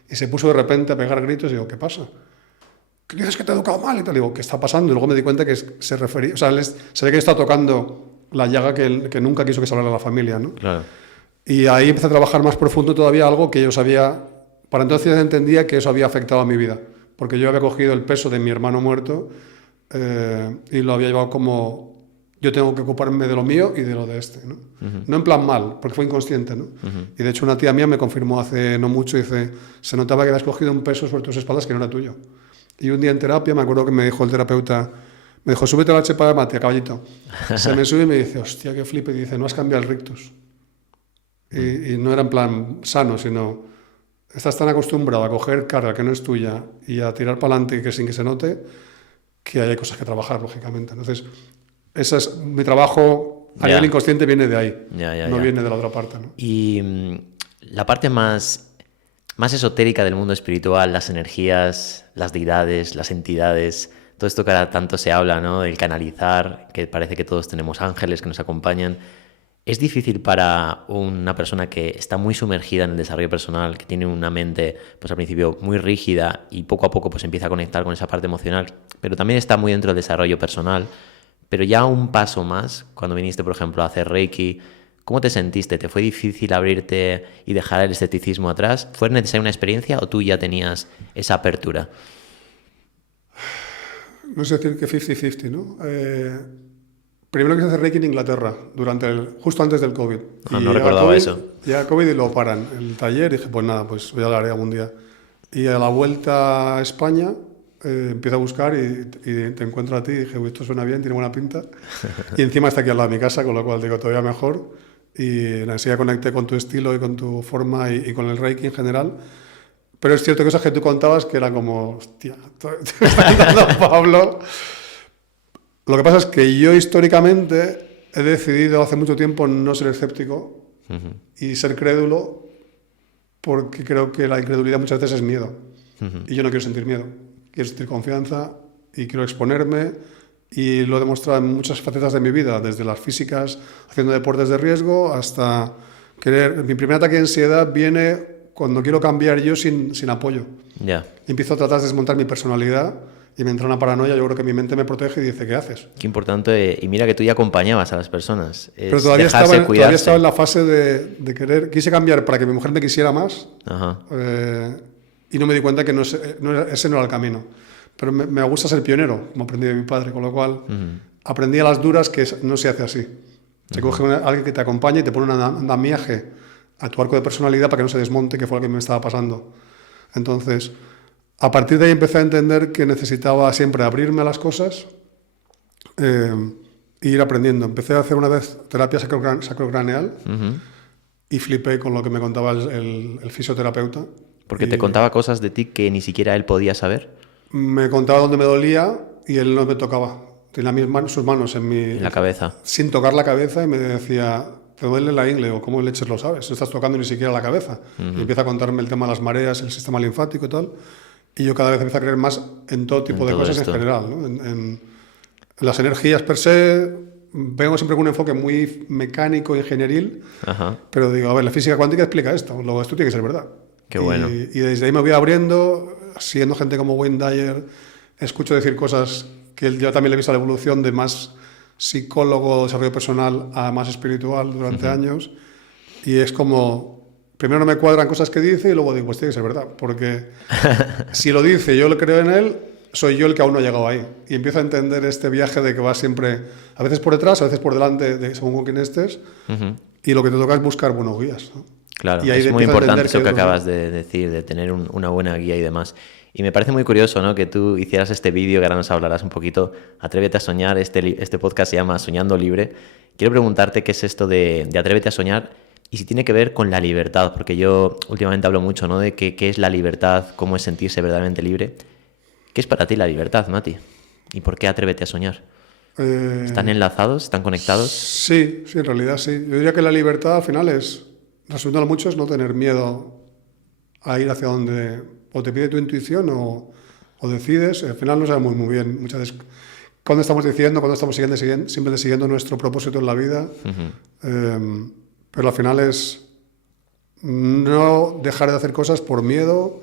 Y se puso de repente a pegar gritos y digo, ¿qué pasa? ¿Qué dices que te he educado mal? Y tal, digo, ¿qué está pasando? Y luego me di cuenta que se refería, o sea, se ve que está tocando la llaga que nunca quiso que se hablara a la familia, ¿no? Claro. Y ahí empecé a trabajar más profundo todavía, algo que yo sabía. Para entonces entendía que eso había afectado a mi vida, porque yo había cogido el peso de mi hermano muerto y lo había llevado como yo tengo que ocuparme de lo mío y de lo de este, ¿no? No en plan mal, porque fue inconsciente, ¿no? Y de hecho una tía mía me confirmó hace no mucho, dice, se notaba que habías cogido un peso sobre tus espaldas que no era tuyo. Y un día en terapia me acuerdo que me dijo el terapeuta, me dijo, súbete a la chepa de mate, caballito. Se me sube y me dice, hostia, qué flipe, y dice, no has cambiado el rictus. Y no era en plan sano, sino estás tan acostumbrado a coger carga que no es tuya y a tirar para adelante y que sin que se note, que hay cosas que trabajar, lógicamente. Entonces, ese es mi trabajo a nivel inconsciente, viene de ahí, no viene de la otra parte, ¿no? Y la parte más esotérica del mundo espiritual, las energías, las deidades, las entidades, todo esto que ahora tanto se habla, ¿no? El canalizar, que parece que todos tenemos ángeles que nos acompañan. ¿Es difícil para una persona que está muy sumergida en el desarrollo personal, que tiene una mente pues al principio muy rígida y poco a poco pues empieza a conectar con esa parte emocional, pero también está muy dentro del desarrollo personal, pero ya un paso más, cuando viniste por ejemplo a hacer Reiki, ¿cómo te sentiste? ¿Te fue difícil abrirte y dejar el escepticismo atrás? ¿Fue necesaria una experiencia o tú ya tenías esa apertura? No sé decir que 50-50, ¿no? Primero quise hacer Reiki en Inglaterra, justo antes del COVID. No recordaba eso. Ya COVID y lo paran el taller y dije, pues nada, pues ya lo haré algún día. Y a la vuelta a España empiezo a buscar y te encuentro a ti y dije, uy, esto suena bien, tiene buena pinta. Y encima está aquí al lado de mi casa, con lo cual digo, todavía mejor. Y enseguida conecté con tu estilo y con tu forma y con el Reiki en general. Pero es cierto que cosas que tú contabas que eran como, hostia, te está dando Pablo. Lo que pasa es que yo históricamente he decidido hace mucho tiempo no ser escéptico y ser crédulo, porque creo que la incredulidad muchas veces es miedo. Y yo no quiero sentir miedo, quiero sentir confianza y quiero exponerme. Y lo he demostrado en muchas facetas de mi vida, desde las físicas, haciendo deportes de riesgo, hasta querer... Mi primer ataque de ansiedad viene cuando quiero cambiar yo sin apoyo. Y empiezo a tratar de desmontar mi personalidad y me entra una paranoia. Yo creo que mi mente me protege y dice, ¿qué haces? Qué importante. Y mira que tú ya acompañaba a las personas. Pero todavía estaba en la fase de querer... Quise cambiar para que mi mujer me quisiera más. Y no me di cuenta que ese no era el camino. Pero me gusta ser pionero, como aprendí de mi padre, con lo cual aprendí a las duras que no se hace así. Se coge alguien que te acompaña y te pone un andamiaje a tu arco de personalidad para que no se desmonte, que fue lo que me estaba pasando. Entonces, a partir de ahí empecé a entender que necesitaba siempre abrirme a las cosas e ir aprendiendo. Empecé a hacer una vez terapia sacrocraneal y flipé con lo que me contaba el fisioterapeuta. Porque te contaba cosas de ti que ni siquiera él podía saber. Me contaba dónde me dolía y él no me tocaba. Tenía sus manos en la cabeza. Sin tocar la cabeza, y me decía, te duele la ingle, o cómo leches lo sabes, no estás tocando ni siquiera la cabeza. Y empieza a contarme el tema de las mareas, el sistema linfático y tal. Y yo cada vez empiezo a creer más en todo tipo de cosas en general, ¿no? En las energías per se, vengo siempre con un enfoque muy mecánico, ingenieril, pero digo, a ver, la física cuántica explica esto, luego esto tiene que ser verdad. Qué bueno. Y desde ahí me voy abriendo, siguiendo gente como Wayne Dyer, escucho decir cosas que yo también le he visto la evolución de más psicólogo, desarrollo personal a más espiritual durante años, y es como, primero no me cuadran cosas que dice y luego digo, pues tiene que ser verdad, porque si lo dice, yo lo creo en él, soy yo el que aún no ha llegado ahí, y empiezo a entender este viaje de que va siempre, a veces por detrás, a veces por delante, según con quién estés, y lo que te toca es buscar buenos guías, ¿no? Claro, y es muy importante eso que acabas de decir, de tener una buena guía y demás. Y me parece muy curioso, ¿no?, que tú hicieras este vídeo, que ahora nos hablarás un poquito, Atrévete a soñar, este podcast se llama Soñando Libre. Quiero preguntarte qué es esto de Atrévete a soñar y si tiene que ver con la libertad, porque yo últimamente hablo mucho, ¿no?, de qué es la libertad, cómo es sentirse verdaderamente libre. ¿Qué es para ti la libertad, Mati? ¿Y por qué Atrévete a soñar? ¿Están enlazados? ¿Están conectados? Sí, en realidad sí. Yo diría que la libertad al final es, resumiendo mucho, es no tener miedo a ir hacia donde o te pide tu intuición o decides. Al final no sabemos muy bien muchas veces cuándo estamos diciendo, cuándo estamos simplemente siguiendo nuestro propósito en la vida. Pero al final es no dejar de hacer cosas por miedo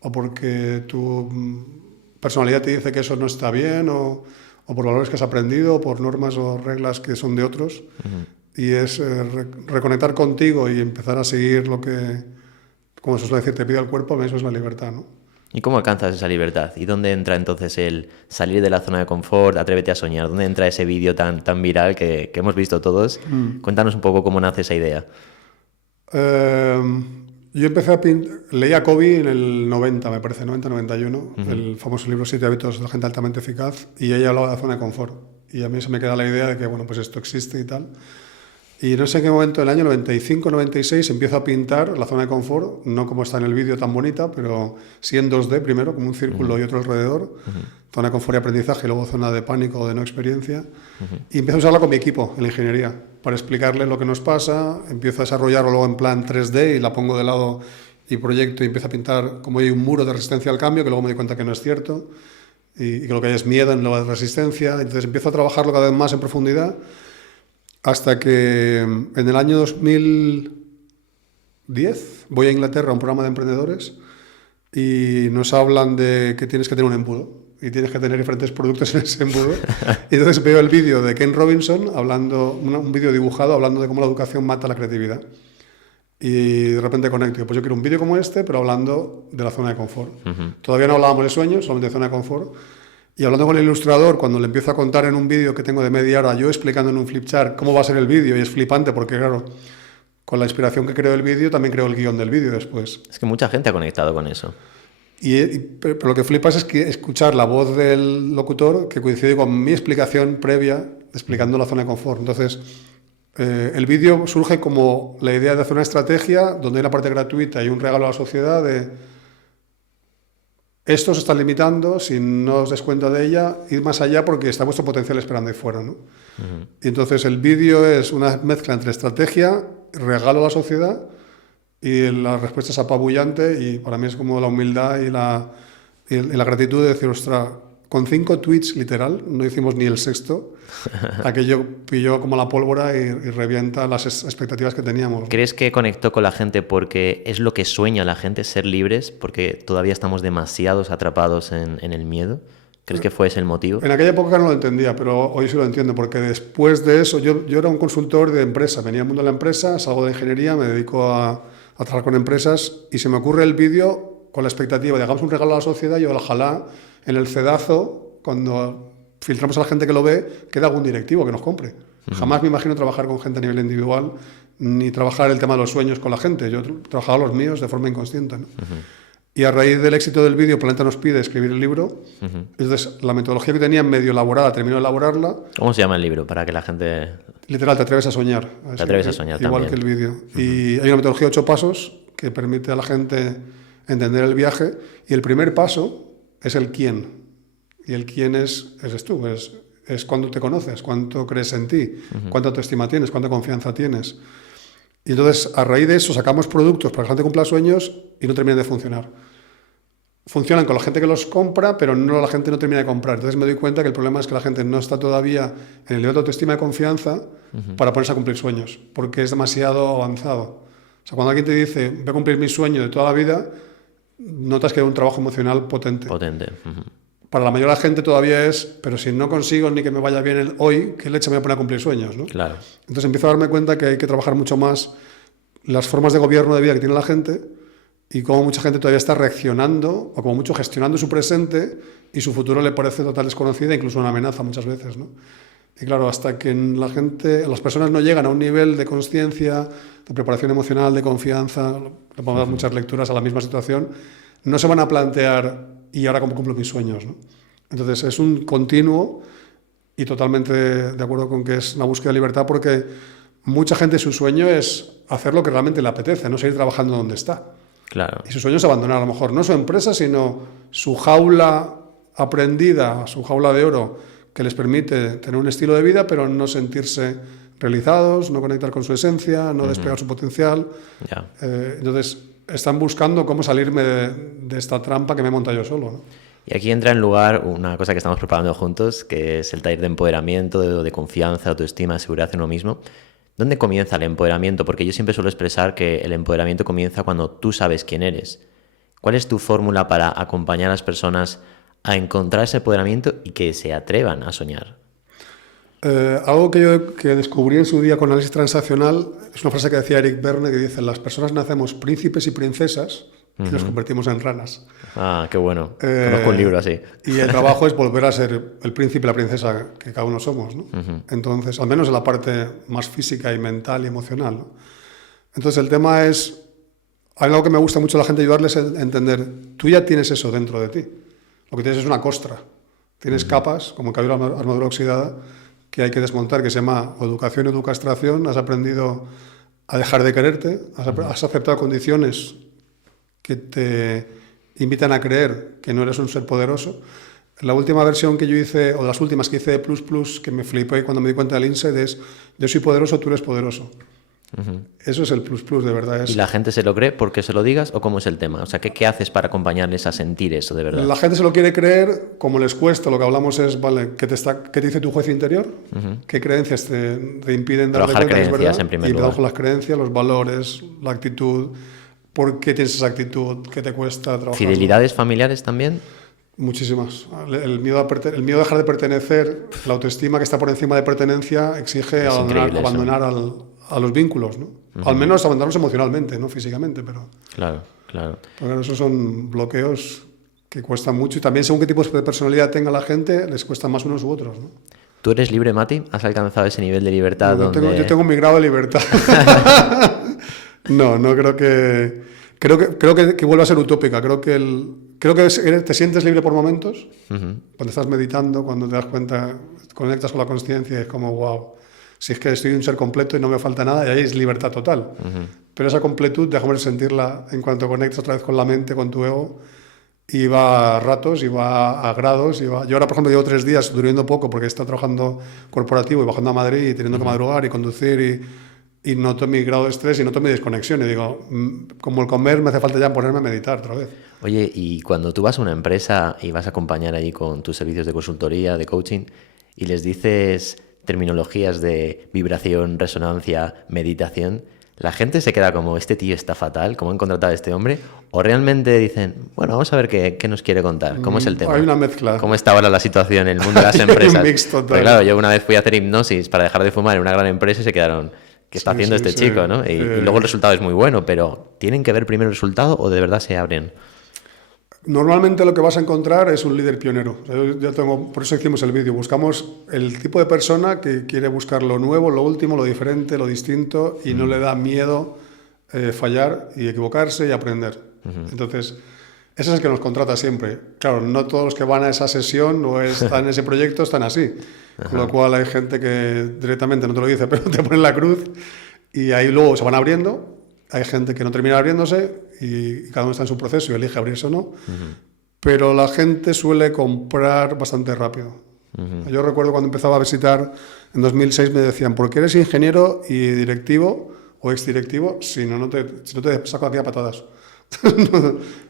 o porque tu personalidad te dice que eso no está bien o por valores que has aprendido o por normas o reglas que son de otros. Y es reconectar contigo y empezar a seguir lo que, como se suele decir, te pide el cuerpo. Eso es la libertad, ¿no? ¿Y cómo alcanzas esa libertad? ¿Y dónde entra entonces el salir de la zona de confort, atrévete a soñar? ¿Dónde entra ese vídeo tan viral que hemos visto todos? Cuéntanos un poco cómo nace esa idea. Yo empecé a leía a Covey en el 90, me parece, 90-91, el famoso libro 7 hábitos de la gente altamente eficaz, y ella hablaba de la zona de confort. Y a mí se me queda la idea de que, bueno, pues esto existe y tal. Y no sé en qué momento, en el año 95-96, empiezo a pintar la zona de confort, no como está en el vídeo tan bonita, pero sí en 2D primero, como un círculo y otro alrededor. Zona de confort y aprendizaje, y luego zona de pánico o de no experiencia. Y empiezo a usarla con mi equipo en la ingeniería, para explicarles lo que nos pasa. Empiezo a desarrollarlo luego en plan 3D y la pongo de lado y proyecto y empiezo a pintar como hay un muro de resistencia al cambio, que luego me doy cuenta que no es cierto, y que lo que hay es miedo en lugar de resistencia. Entonces empiezo a trabajarlo cada vez más en profundidad, hasta que en el año 2010 voy a Inglaterra a un programa de emprendedores y nos hablan de que tienes que tener un embudo y tienes que tener diferentes productos en ese embudo. Y entonces veo el vídeo de Ken Robinson, un vídeo dibujado hablando de cómo la educación mata la creatividad. Y de repente conecto, pues yo quiero un vídeo como este, pero hablando de la zona de confort. Todavía no hablábamos de sueños, solamente de zona de confort. Y hablando con el ilustrador, cuando le empiezo a contar en un vídeo que tengo de media hora, yo explicando en un flipchart cómo va a ser el vídeo, y es flipante porque, claro, con la inspiración que creo el vídeo, también creo el guión del vídeo después. Es que mucha gente ha conectado con eso. Pero lo que flipas es que escuchar la voz del locutor que coincide con mi explicación previa explicando la zona de confort. Entonces, el vídeo surge como la idea de hacer una estrategia donde hay una parte gratuita y un regalo a la sociedad de esto se está limitando, si no os des cuenta de ella, id más allá porque está vuestro potencial esperando ahí fuera, ¿no? Y entonces el vídeo es una mezcla entre estrategia, regalo a la sociedad, y la respuesta es apabullante, y para mí es como la humildad y la gratitud de decir, ostras, con 5 tweets literal, no hicimos ni el sexto, aquello pilló como la pólvora y revienta las expectativas que teníamos. ¿Crees que conectó con la gente porque es lo que sueña la gente, ser libres, porque todavía estamos demasiados atrapados en el miedo? ¿Crees que fue ese el motivo? En aquella época no lo entendía, pero hoy sí lo entiendo, porque después de eso, yo era un consultor de empresa, venía al mundo de la empresa, salgo de ingeniería, me dedico a trabajar con empresas, y se me ocurre el vídeo con la expectativa de hagamos un regalo a la sociedad y ojalá en el cedazo, cuando filtramos a la gente que lo ve, queda algún directivo que nos compre. Jamás me imagino trabajar con gente a nivel individual, ni trabajar el tema de los sueños con la gente. Yo trabajaba los míos de forma inconsciente, ¿no? Y a raíz del éxito del vídeo, Planeta nos pide escribir el libro. Entonces, la metodología que tenía medio elaborada, termino de elaborarla. ¿Cómo se llama el libro? Para que la gente... Literal, te atreves a soñar. Te atreves a soñar igual también. Que el vídeo. Y hay una metodología de 8 pasos que permite a la gente entender el viaje. Y el primer paso es el quién. Y el quién eres tú. Es cuánto te conoces, cuánto crees en ti, cuánta autoestima tienes, cuánta confianza tienes. Y entonces, a raíz de eso, sacamos productos para que la gente cumpla sueños y no terminen de funcionar. Funcionan con la gente que los compra, pero la gente no termina de comprar. Entonces me doy cuenta que el problema es que la gente no está todavía en el nivel de autoestima y confianza para ponerse a cumplir sueños, porque es demasiado avanzado. O sea, cuando alguien te dice, voy a cumplir mi sueño de toda la vida, notas que hay un trabajo emocional potente. Para la mayoría de la gente todavía es, pero si no consigo ni que me vaya bien el hoy, ¿qué leche me voy a poner a cumplir sueños, ¿no? Claro. Entonces empiezo a darme cuenta que hay que trabajar mucho más las formas de gobierno de vida que tiene la gente y cómo mucha gente todavía está reaccionando o como mucho gestionando su presente y su futuro le parece total desconocida, incluso una amenaza muchas veces, ¿no? Y claro, hasta que las personas no llegan a un nivel de conciencia, de preparación emocional, de confianza, le podemos dar muchas lecturas a la misma situación, no se van a plantear ¿y ahora cómo cumplo mis sueños?, ¿no? Entonces es un continuo y totalmente de acuerdo con que es una búsqueda de libertad, porque mucha gente su sueño es hacer lo que realmente le apetece, no seguir trabajando donde está. Claro. Y su sueño es abandonar a lo mejor no su empresa, sino su jaula aprendida, su jaula de oro, que les permite tener un estilo de vida, pero no sentirse realizados, no conectar con su esencia, no despegar su potencial. Entonces, están buscando cómo salirme de esta trampa que me he montado yo solo, ¿no? Y aquí entra en lugar una cosa que estamos preparando juntos, que es el taller de empoderamiento, de confianza, autoestima, seguridad en uno mismo. ¿Dónde comienza el empoderamiento? Porque yo siempre suelo expresar que el empoderamiento comienza cuando tú sabes quién eres. ¿Cuál es tu fórmula para acompañar a las personas a encontrar ese empoderamiento y que se atrevan a soñar? Algo que descubrí en su día con análisis transaccional es una frase que decía Eric Berne, que dice: las personas nacemos príncipes y princesas y nos convertimos en ranas. Ah, qué bueno. Conozco un libro así. Y el trabajo es volver a ser el príncipe y la princesa que cada uno somos, ¿no? Entonces, al menos en la parte más física y mental y emocional, ¿no? Entonces, el tema es, algo que me gusta mucho a la gente ayudarles a entender, tú ya tienes eso dentro de ti. Lo que tienes es una costra. Tienes capas, como el cabello de la armadura oxidada, que hay que desmontar, que se llama o educación o educastración. Has aprendido a dejar de quererte, has aceptado condiciones que te invitan a creer que no eres un ser poderoso. La última versión que yo hice, o de las últimas que hice de Plus Plus, que me flipé cuando me di cuenta del insight, es yo soy poderoso, tú eres poderoso. Eso es el Plus Plus, de verdad. ¿Y la gente se lo cree porque se lo digas o cómo es el tema? O sea, ¿qué haces para acompañarles a sentir eso de verdad? La gente se lo quiere creer, como les cuesta, lo que hablamos es, vale, ¿qué te dice tu juez interior? ¿Qué creencias te impiden darle Trabajar cuenta que es creencias verdad? en primer Y lugar. trabajo las creencias, los valores, la actitud. ¿Por qué tienes esa actitud? ¿Qué te cuesta trabajar? ¿Fidelidades familiares también? Muchísimas. El miedo a dejar de pertenecer, la autoestima que está por encima de pertenencia, exige abandonar a los vínculos, ¿no? Al menos abandonarlos emocionalmente, no físicamente, pero... Claro, claro. Porque esos son bloqueos que cuestan mucho y también según qué tipo de personalidad tenga la gente, les cuesta más unos u otros, ¿no? ¿Tú eres libre, Mati? ¿Has alcanzado ese nivel de libertad donde...? Yo tengo mi grado de libertad. No creo que... Creo que vuelve a ser utópica. Creo que te sientes libre por momentos. Cuando estás meditando, cuando te das cuenta, conectas con la consciencia y es como, wow, si es que soy un ser completo y no me falta nada, y ahí es libertad total. Pero esa completud, déjame sentirla en cuanto conectas otra vez con la mente, con tu ego, y va a ratos, y va a grados. Yo ahora, por ejemplo, llevo 3 días durmiendo poco porque he estado trabajando corporativo y bajando a Madrid y teniendo que madrugar y conducir y noto mi grado de estrés y noto mi desconexión. Y digo, como el comer, me hace falta ya ponerme a meditar otra vez. Oye, y cuando tú vas a una empresa y vas a acompañar allí con tus servicios de consultoría, de coaching, y les dices terminologías de vibración, resonancia, meditación, la gente se queda como, este tío está fatal, ¿cómo han contratado a este hombre? O realmente dicen, bueno, vamos a ver qué nos quiere contar, ¿cómo es el tema? Hay una mezcla. ¿Cómo está ahora la situación en el mundo de las Hay empresas? un mix total. Porque claro, yo una vez fui a hacer hipnosis para dejar de fumar en una gran empresa y se quedaron, ¿qué está haciendo este chico? ¿No? Y luego el resultado es muy bueno, pero ¿tienen que ver primero el resultado o de verdad se abren? Normalmente lo que vas a encontrar es un líder pionero. Por eso hicimos el vídeo. Buscamos el tipo de persona que quiere buscar lo nuevo, lo último, lo diferente, lo distinto y no le da miedo fallar y equivocarse y aprender. Entonces, ese es el que nos contrata siempre. Claro, no todos los que van a esa sesión o están en ese proyecto están así. Con lo cual hay gente que directamente no te lo dice, pero te pone la cruz y ahí luego se van abriendo. Hay gente que no termina abriéndose y cada uno está en su proceso y elige abrirse o no. Pero la gente suele comprar bastante rápido. Yo recuerdo cuando empezaba a visitar, en 2006 me decían, ¿por qué eres ingeniero y directivo o exdirectivo? Si no te saco aquí a patadas.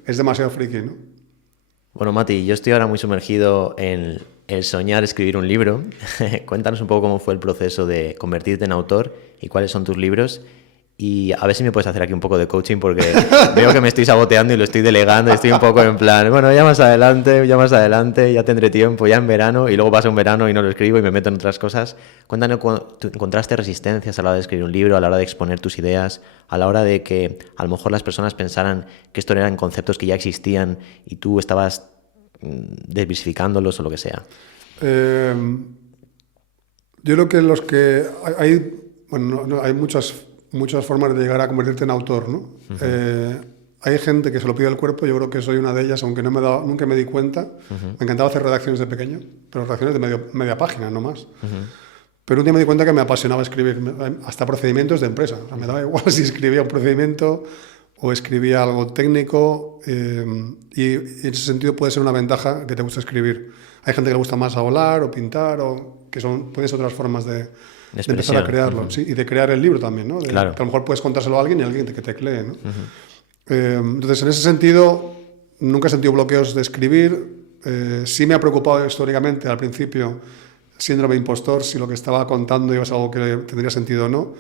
Es demasiado friki, ¿no? Bueno, Mati, yo estoy ahora muy sumergido en el soñar escribir un libro. Cuéntanos un poco cómo fue el proceso de convertirte en autor y cuáles son tus libros. Y a ver si me puedes hacer aquí un poco de coaching porque veo que me estoy saboteando y lo estoy delegando y estoy un poco en plan, bueno, ya más adelante, ya tendré tiempo, ya en verano, y luego pasa un verano y no lo escribo y me meto en otras cosas. Cuéntanos, ¿tú encontraste resistencias a la hora de escribir un libro, a la hora de exponer tus ideas, a la hora de que a lo mejor las personas pensaran que esto eran conceptos que ya existían y tú estabas desmitificándolos o lo que sea? Yo creo que hay muchas formas de llegar a convertirte en autor, ¿no? Hay gente que se lo pide al cuerpo, yo creo que soy una de ellas, aunque nunca me di cuenta. Me encantaba hacer redacciones de pequeño, pero redacciones de media página, no más. Pero un día me di cuenta que me apasionaba escribir, hasta procedimientos de empresa. O sea, me daba igual si escribía un procedimiento o escribía algo técnico, y en ese sentido puede ser una ventaja que te gusta escribir. Hay gente que le gusta más hablar o pintar, o que pueden ser otras formas de empezar a crearlo, ¿sí? Y de crear el libro también, ¿no? Claro. Que a lo mejor puedes contárselo a alguien y alguien que te lee, ¿no? Entonces, en ese sentido, nunca he sentido bloqueos de escribir. Sí me ha preocupado históricamente, al principio, síndrome de impostor, si lo que estaba contando iba a ser algo que tendría sentido o no.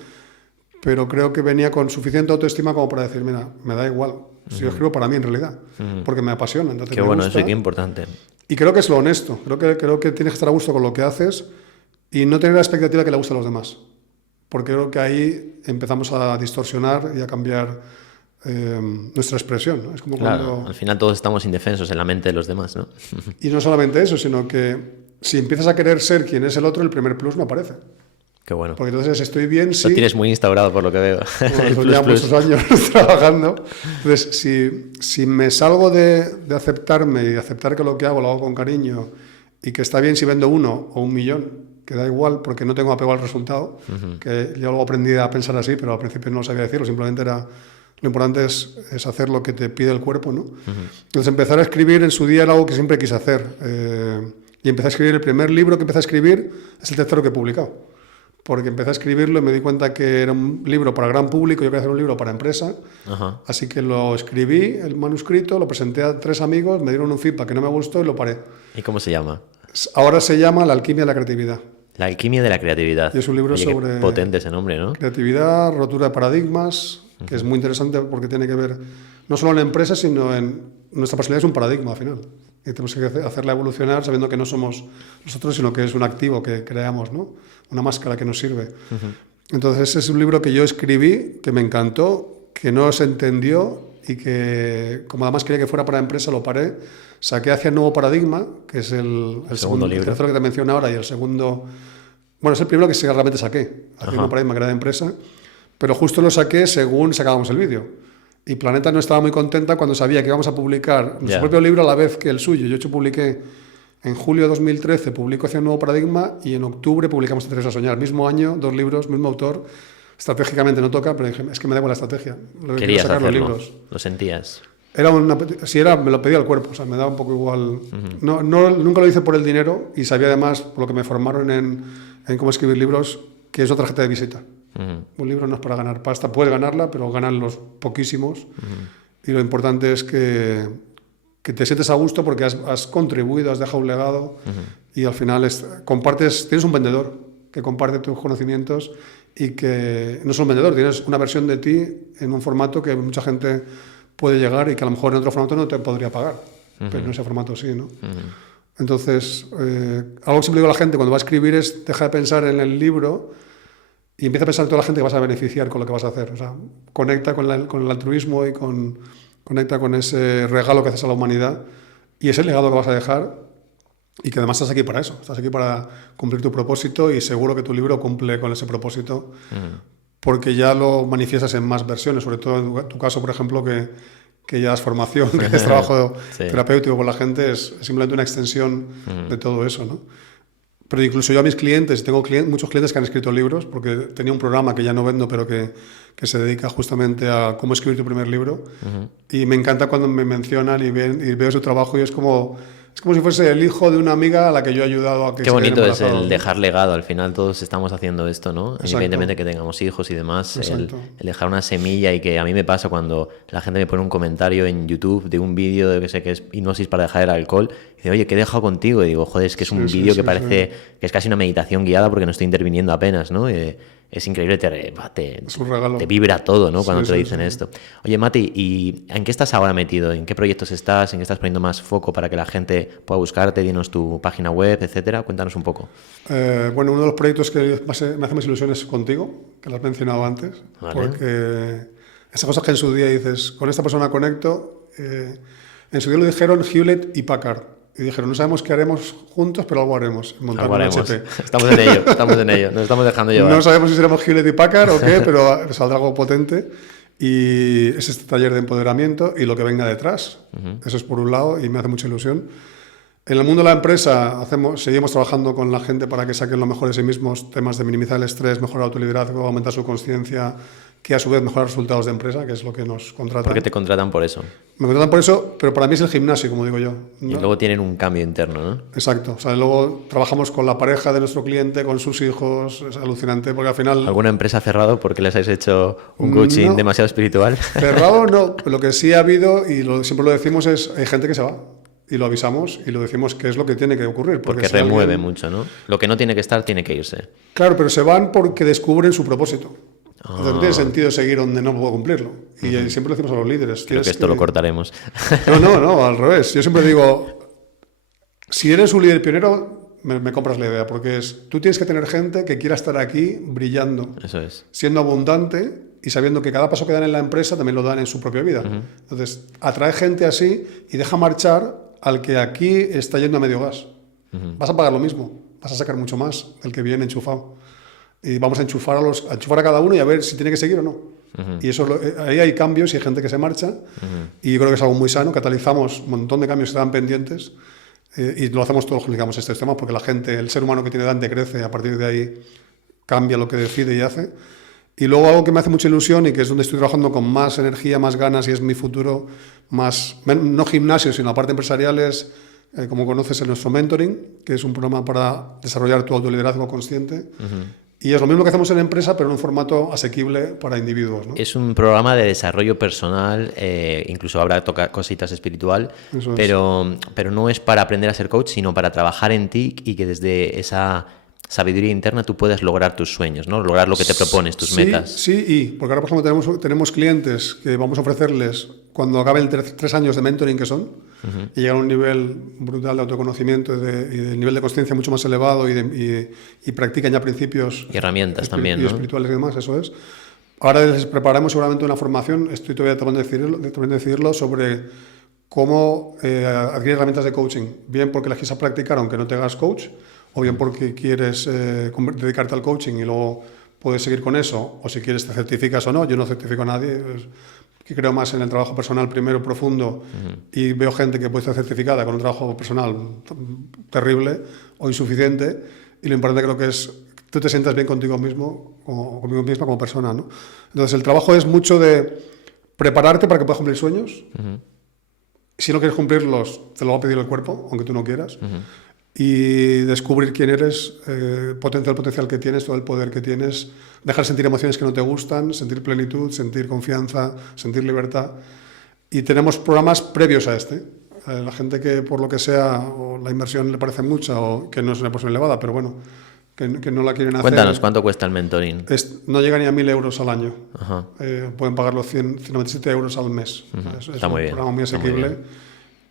Pero creo que venía con suficiente autoestima como para decir, mira, me da igual. Si yo escribo para mí, en realidad, porque me apasiona. Entonces, qué me bueno, gusta. eso es importante. Y creo que es lo honesto. Creo que tienes que estar a gusto con lo que haces y no tener la expectativa de que le guste a los demás. Porque creo que ahí empezamos a distorsionar y a cambiar nuestra expresión, ¿no? Es como Claro, cuando... al final todos estamos indefensos en la mente de los demás, ¿no? Y no solamente eso, sino que si empiezas a querer ser quien es el otro, el primer plus no aparece. Qué bueno. Porque entonces estoy bien, Lo sí. tienes muy instaurado por lo que veo. El plus, Ya plus. muchos años trabajando. Entonces, si me salgo de aceptarme y de aceptar que lo que hago lo hago con cariño y que está bien si vendo 1 o 1.000.000, que da igual porque no tengo apego al resultado, que yo luego aprendí a pensar así, pero al principio no sabía decirlo, simplemente era... Lo importante es hacer lo que te pide el cuerpo, ¿no? Entonces, empezar a escribir en su día era algo que siempre quise hacer. Y empecé a escribir, el primer libro que empecé a escribir es el tercero que he publicado. Porque empecé a escribirlo y me di cuenta que era un libro para gran público, yo quería hacer un libro para empresa. Ajá. Así que lo escribí, el manuscrito, lo presenté a 3 amigos, me dieron un feedback que no me gustó y lo paré. ¿Y cómo se llama? Ahora se llama La alquimia de la creatividad. La alquimia de la creatividad. Y es un libro Oye, qué sobre potente ese nombre, ¿no? creatividad, rotura de paradigmas, que es muy interesante porque tiene que ver no solo en la empresa, sino en nuestra personalidad es un paradigma al final. Y tenemos que hacerla evolucionar sabiendo que no somos nosotros, sino que es un activo que creamos, ¿no? Una máscara que nos sirve. Entonces es un libro que yo escribí, que me encantó, que no se entendió y que, como además quería que fuera para la empresa, lo paré. Saqué Hacia el nuevo paradigma, que es el segundo libro. El tercero que te menciono ahora y el segundo... Bueno, es el primero que realmente saqué, Hacia el nuevo paradigma, que era de empresa, pero justo lo saqué según sacábamos el vídeo. Y Planeta no estaba muy contenta cuando sabía que íbamos a publicar nuestro propio libro a la vez que el suyo. Yo, publiqué en julio de 2013, publico Hacia un nuevo paradigma y en octubre publicamos Te atreves a soñar. Mismo año, 2 libros, mismo autor. Estratégicamente no toca, pero dije, es que me da igual la estrategia. Querías sacar hacerlo, los libros. lo sentías. Me lo pedía el cuerpo, o sea, me daba un poco igual. Nunca lo hice por el dinero y sabía además, por lo que me formaron en cómo escribir libros, que es otra tarjeta de visita. Un libro no es para ganar pasta, puedes ganarla, pero ganan los poquísimos. Y lo importante es que te sientes a gusto porque has contribuido, has dejado un legado y al final tienes un vendedor que comparte tus conocimientos y que no es un vendedor, tienes una versión de ti en un formato que mucha gente puede llegar y que a lo mejor en otro formato no te podría pagar, pero en ese formato sí, ¿no? Entonces, algo que siempre digo a la gente cuando va a escribir es deja de pensar en el libro y empieza a pensar en toda la gente que vas a beneficiar con lo que vas a hacer. O sea, conecta con el altruismo y conecta con ese regalo que haces a la humanidad y ese legado que vas a dejar y que además estás aquí para eso. Estás aquí para cumplir tu propósito y seguro que tu libro cumple con ese propósito porque ya lo manifiestas en más versiones, sobre todo en tu caso, por ejemplo, que ya es formación, que es trabajo terapéutico con la gente, es simplemente una extensión de todo eso, ¿no? Pero incluso yo a mis clientes, tengo muchos clientes que han escrito libros, porque tenía un programa que ya no vendo, pero que se dedica justamente a cómo escribir tu primer libro. Y me encanta cuando me mencionan y veo su trabajo y es como si fuese el hijo de una amiga a la que yo he ayudado a que Qué bonito es el dejar legado. Al final todos estamos haciendo esto, ¿no? Exacto. Independientemente que tengamos hijos y demás. El dejar una semilla y que a mí me pasa cuando la gente me pone un comentario en YouTube de un vídeo de que es hipnosis para dejar el alcohol. Y dice, oye, ¿qué he dejado contigo? Y digo, joder, es que es un vídeo que parece que es casi una meditación guiada porque no estoy interviniendo apenas, ¿no? Es increíble, te vibra todo, ¿no? Cuando te dicen esto. Oye, Mati, ¿y en qué estás ahora metido? ¿En qué proyectos estás? ¿En qué estás poniendo más foco para que la gente pueda buscarte? Dinos tu página web, etcétera. Cuéntanos un poco. Bueno, uno de los proyectos que me hace más ilusión es contigo, que lo has mencionado antes. Vale. Porque esas cosas que en su día dices, con esta persona conecto. En su día lo dijeron Hewlett y Packard. Y dijeron, no sabemos qué haremos juntos, pero algo haremos. Montar un HP. Estamos en ello. Nos estamos dejando llevar. No sabemos si seremos Hewlett y Packard o qué, pero saldrá algo potente. Y es este taller de empoderamiento y lo que venga detrás. Eso es por un lado y me hace mucha ilusión. En el mundo de la empresa seguimos trabajando con la gente para que saquen lo mejor de sí mismos, temas de minimizar el estrés, mejorar el autoliderazgo, aumentar su consciencia, que a su vez mejorar resultados de empresa, que es lo que nos contratan. ¿Por qué te contratan por eso? Me contratan por eso, pero para mí es el gimnasio, como digo yo, ¿no? Y luego tienen un cambio interno, ¿no? Exacto. O sea, luego trabajamos con la pareja de nuestro cliente, con sus hijos, es alucinante, porque al final... ¿Alguna empresa ha cerrado porque les habéis hecho un coaching demasiado espiritual? Cerrado no, lo que sí ha habido, y siempre lo decimos, es hay gente que se va. Y lo avisamos y lo decimos que es lo que tiene que ocurrir. Porque remueve mucho, ¿no? Lo que no tiene que estar tiene que irse. Claro, pero se van porque descubren su propósito. No tiene sentido seguir donde no puedo cumplirlo. Y siempre lo decimos a los líderes. Creo que esto lo cortaremos. No, al revés. Yo siempre digo, si eres un líder pionero, me compras la idea, porque tú tienes que tener gente que quiera estar aquí brillando. Eso es. Siendo abundante y sabiendo que cada paso que dan en la empresa también lo dan en su propia vida. Entonces, atrae gente así y deja marchar al que aquí está yendo a medio gas. Vas a pagar lo mismo, vas a sacar mucho más del que viene enchufado. Y vamos a enchufar a cada uno y a ver si tiene que seguir o no. Y eso ahí hay cambios y hay gente que se marcha. Y yo creo que es algo muy sano. Catalizamos un montón de cambios que estaban pendientes. Y lo hacemos todos, digamos, este tema, porque la gente, el ser humano que tiene Dante crece, a partir de ahí cambia lo que decide y hace. Y luego algo que me hace mucha ilusión y que es donde estoy trabajando con más energía, más ganas y es mi futuro, más no gimnasio, sino la parte empresarial es, como conoces, en nuestro mentoring, que es un programa para desarrollar tu autoliderazgo consciente. Y es lo mismo que hacemos en empresa, pero en un formato asequible para individuos, ¿no? Es un programa de desarrollo personal, incluso habrá cositas espiritual, pero no es para aprender a ser coach, sino para trabajar en ti y que desde esa sabiduría interna tú puedes lograr tus sueños, ¿no? Lograr lo que te propones, tus metas. Sí, porque ahora, por ejemplo, tenemos clientes que vamos a ofrecerles, cuando acaben 3 años de mentoring que son, y llegan a un nivel brutal de autoconocimiento y de nivel de consciencia mucho más elevado y practican ya principios y herramientas también, ¿no? espirituales y demás, eso es. Ahora les preparamos seguramente una formación, estoy todavía tratando de decidirlo, sobre cómo adquirir herramientas de coaching. Bien porque las quieres practicar aunque no te hagas coach, o bien porque quieres dedicarte al coaching y luego puedes seguir con eso, o si quieres te certificas o no. Yo no certifico a nadie, que creo más en el trabajo personal primero profundo, y veo gente que puede estar certificada con un trabajo personal terrible o insuficiente, y lo importante creo que es tú te sientas bien contigo mismo o conmigo misma como persona, ¿no? Entonces el trabajo es mucho de prepararte para que puedas cumplir sueños. Si no quieres cumplirlos, te lo va a pedir el cuerpo, aunque tú no quieras. Y descubrir quién eres, potenciar el potencial que tienes, todo el poder que tienes, dejar sentir emociones que no te gustan, sentir plenitud, sentir confianza, sentir libertad. Y tenemos programas previos a este. La gente que por lo que sea, o la inversión le parece mucha, o que no es una inversión elevada, pero bueno, que no la quieren hacer. Cuéntanos, ¿cuánto cuesta el mentoring? No llega ni a 1.000 euros al año. Pueden pagarlo 197 euros al mes. Está muy bien. Es un programa muy asequible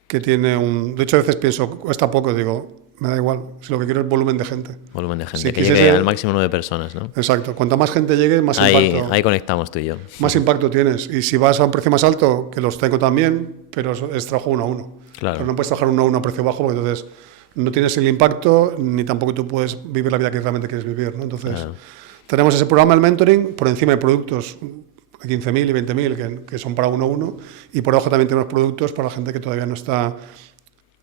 que tiene un... De hecho, a veces pienso, cuesta poco, digo, me da igual, si lo que quiero es volumen de gente. Volumen de gente, que llegue al máximo 9 personas, ¿no? Exacto, cuanta más gente llegue, más impacto. Ahí conectamos tú y yo. Más impacto tienes. Y si vas a un precio más alto, que los tengo también, pero es trabajo 1 a 1. Claro. Pero no puedes trabajar 1 a 1 a precio bajo, porque entonces no tienes el impacto, ni tampoco tú puedes vivir la vida que realmente quieres vivir, ¿no? Entonces, tenemos ese programa, el mentoring, por encima de productos de 15.000 y 20.000 que son para 1 a 1, y por abajo también tenemos productos para la gente que todavía no está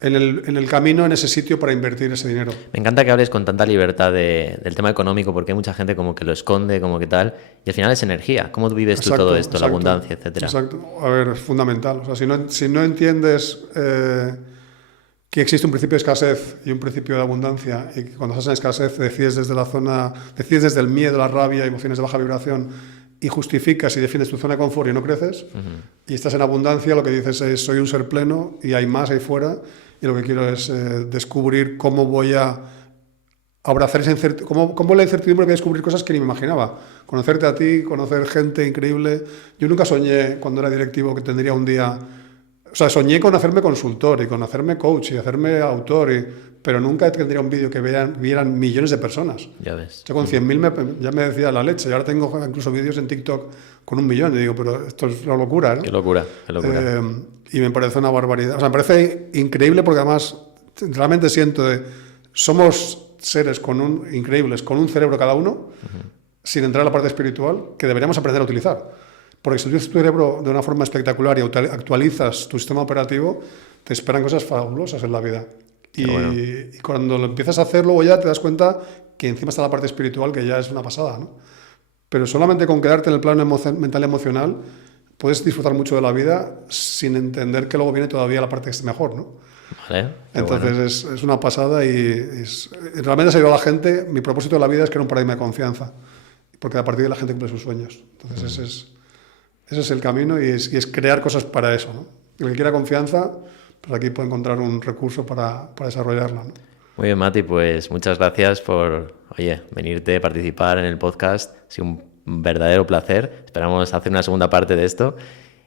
en el camino, en ese sitio para invertir ese dinero. Me encanta que hables con tanta libertad del tema económico, porque hay mucha gente como que lo esconde, como que tal, y al final es energía. ¿Cómo vives tú todo esto, la abundancia, etcétera? Exacto. A ver, es fundamental. O sea, si no entiendes que existe un principio de escasez y un principio de abundancia, y que cuando estás en escasez decides desde el miedo, la rabia, emociones de baja vibración, y justificas y defiendes tu zona de confort y no creces, y estás en abundancia, lo que dices es soy un ser pleno y hay más ahí fuera, y lo que quiero es descubrir cómo voy a abrazar esa incertidumbre, cómo la incertidumbre voy a descubrir cosas que ni me imaginaba. Conocerte a ti, conocer gente increíble. Yo nunca soñé cuando era directivo que tendría un día... O sea, soñé con hacerme consultor y con hacerme coach y hacerme autor, pero nunca tendría un vídeo que vieran millones de personas. Ya ves. Yo con 100.000 ya me decía la leche, y ahora tengo incluso vídeos en TikTok con 1 millón, y digo, pero esto es una locura, ¿no? Qué locura, qué locura. Y me parece una barbaridad. O sea, me parece increíble porque además realmente siento somos seres increíbles, con un cerebro cada uno, sin entrar a la parte espiritual, que deberíamos aprender a utilizar. Porque si utilizas tu cerebro de una forma espectacular y actualizas tu sistema operativo, te esperan cosas fabulosas en la vida. Y cuando lo empiezas a hacer, luego ya te das cuenta que encima está la parte espiritual, que ya es una pasada, ¿no? Pero solamente con quedarte en el plano mental y emocional, puedes disfrutar mucho de la vida sin entender que luego viene todavía la parte que es mejor, ¿no? Vale, entonces es una pasada y realmente se ayuda a la gente. Mi propósito de la vida es crear un paradigma de confianza, porque a partir de la gente cumple sus sueños. Entonces ese es el camino y es crear cosas para eso, ¿no? El que quiera confianza, pues aquí puede encontrar un recurso para desarrollarla, ¿no? Muy bien, Mati, pues muchas gracias por, venirte, participar en el podcast. Ha sido un verdadero placer. Esperamos hacer una segunda parte de esto.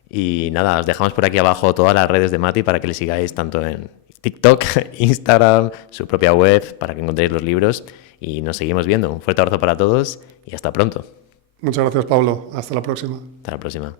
Y nada, os dejamos por aquí abajo todas las redes de Mati para que le sigáis tanto en TikTok, Instagram, su propia web, para que encontréis los libros. Y nos seguimos viendo. Un fuerte abrazo para todos y hasta pronto. Muchas gracias, Pablo. Hasta la próxima. Hasta la próxima.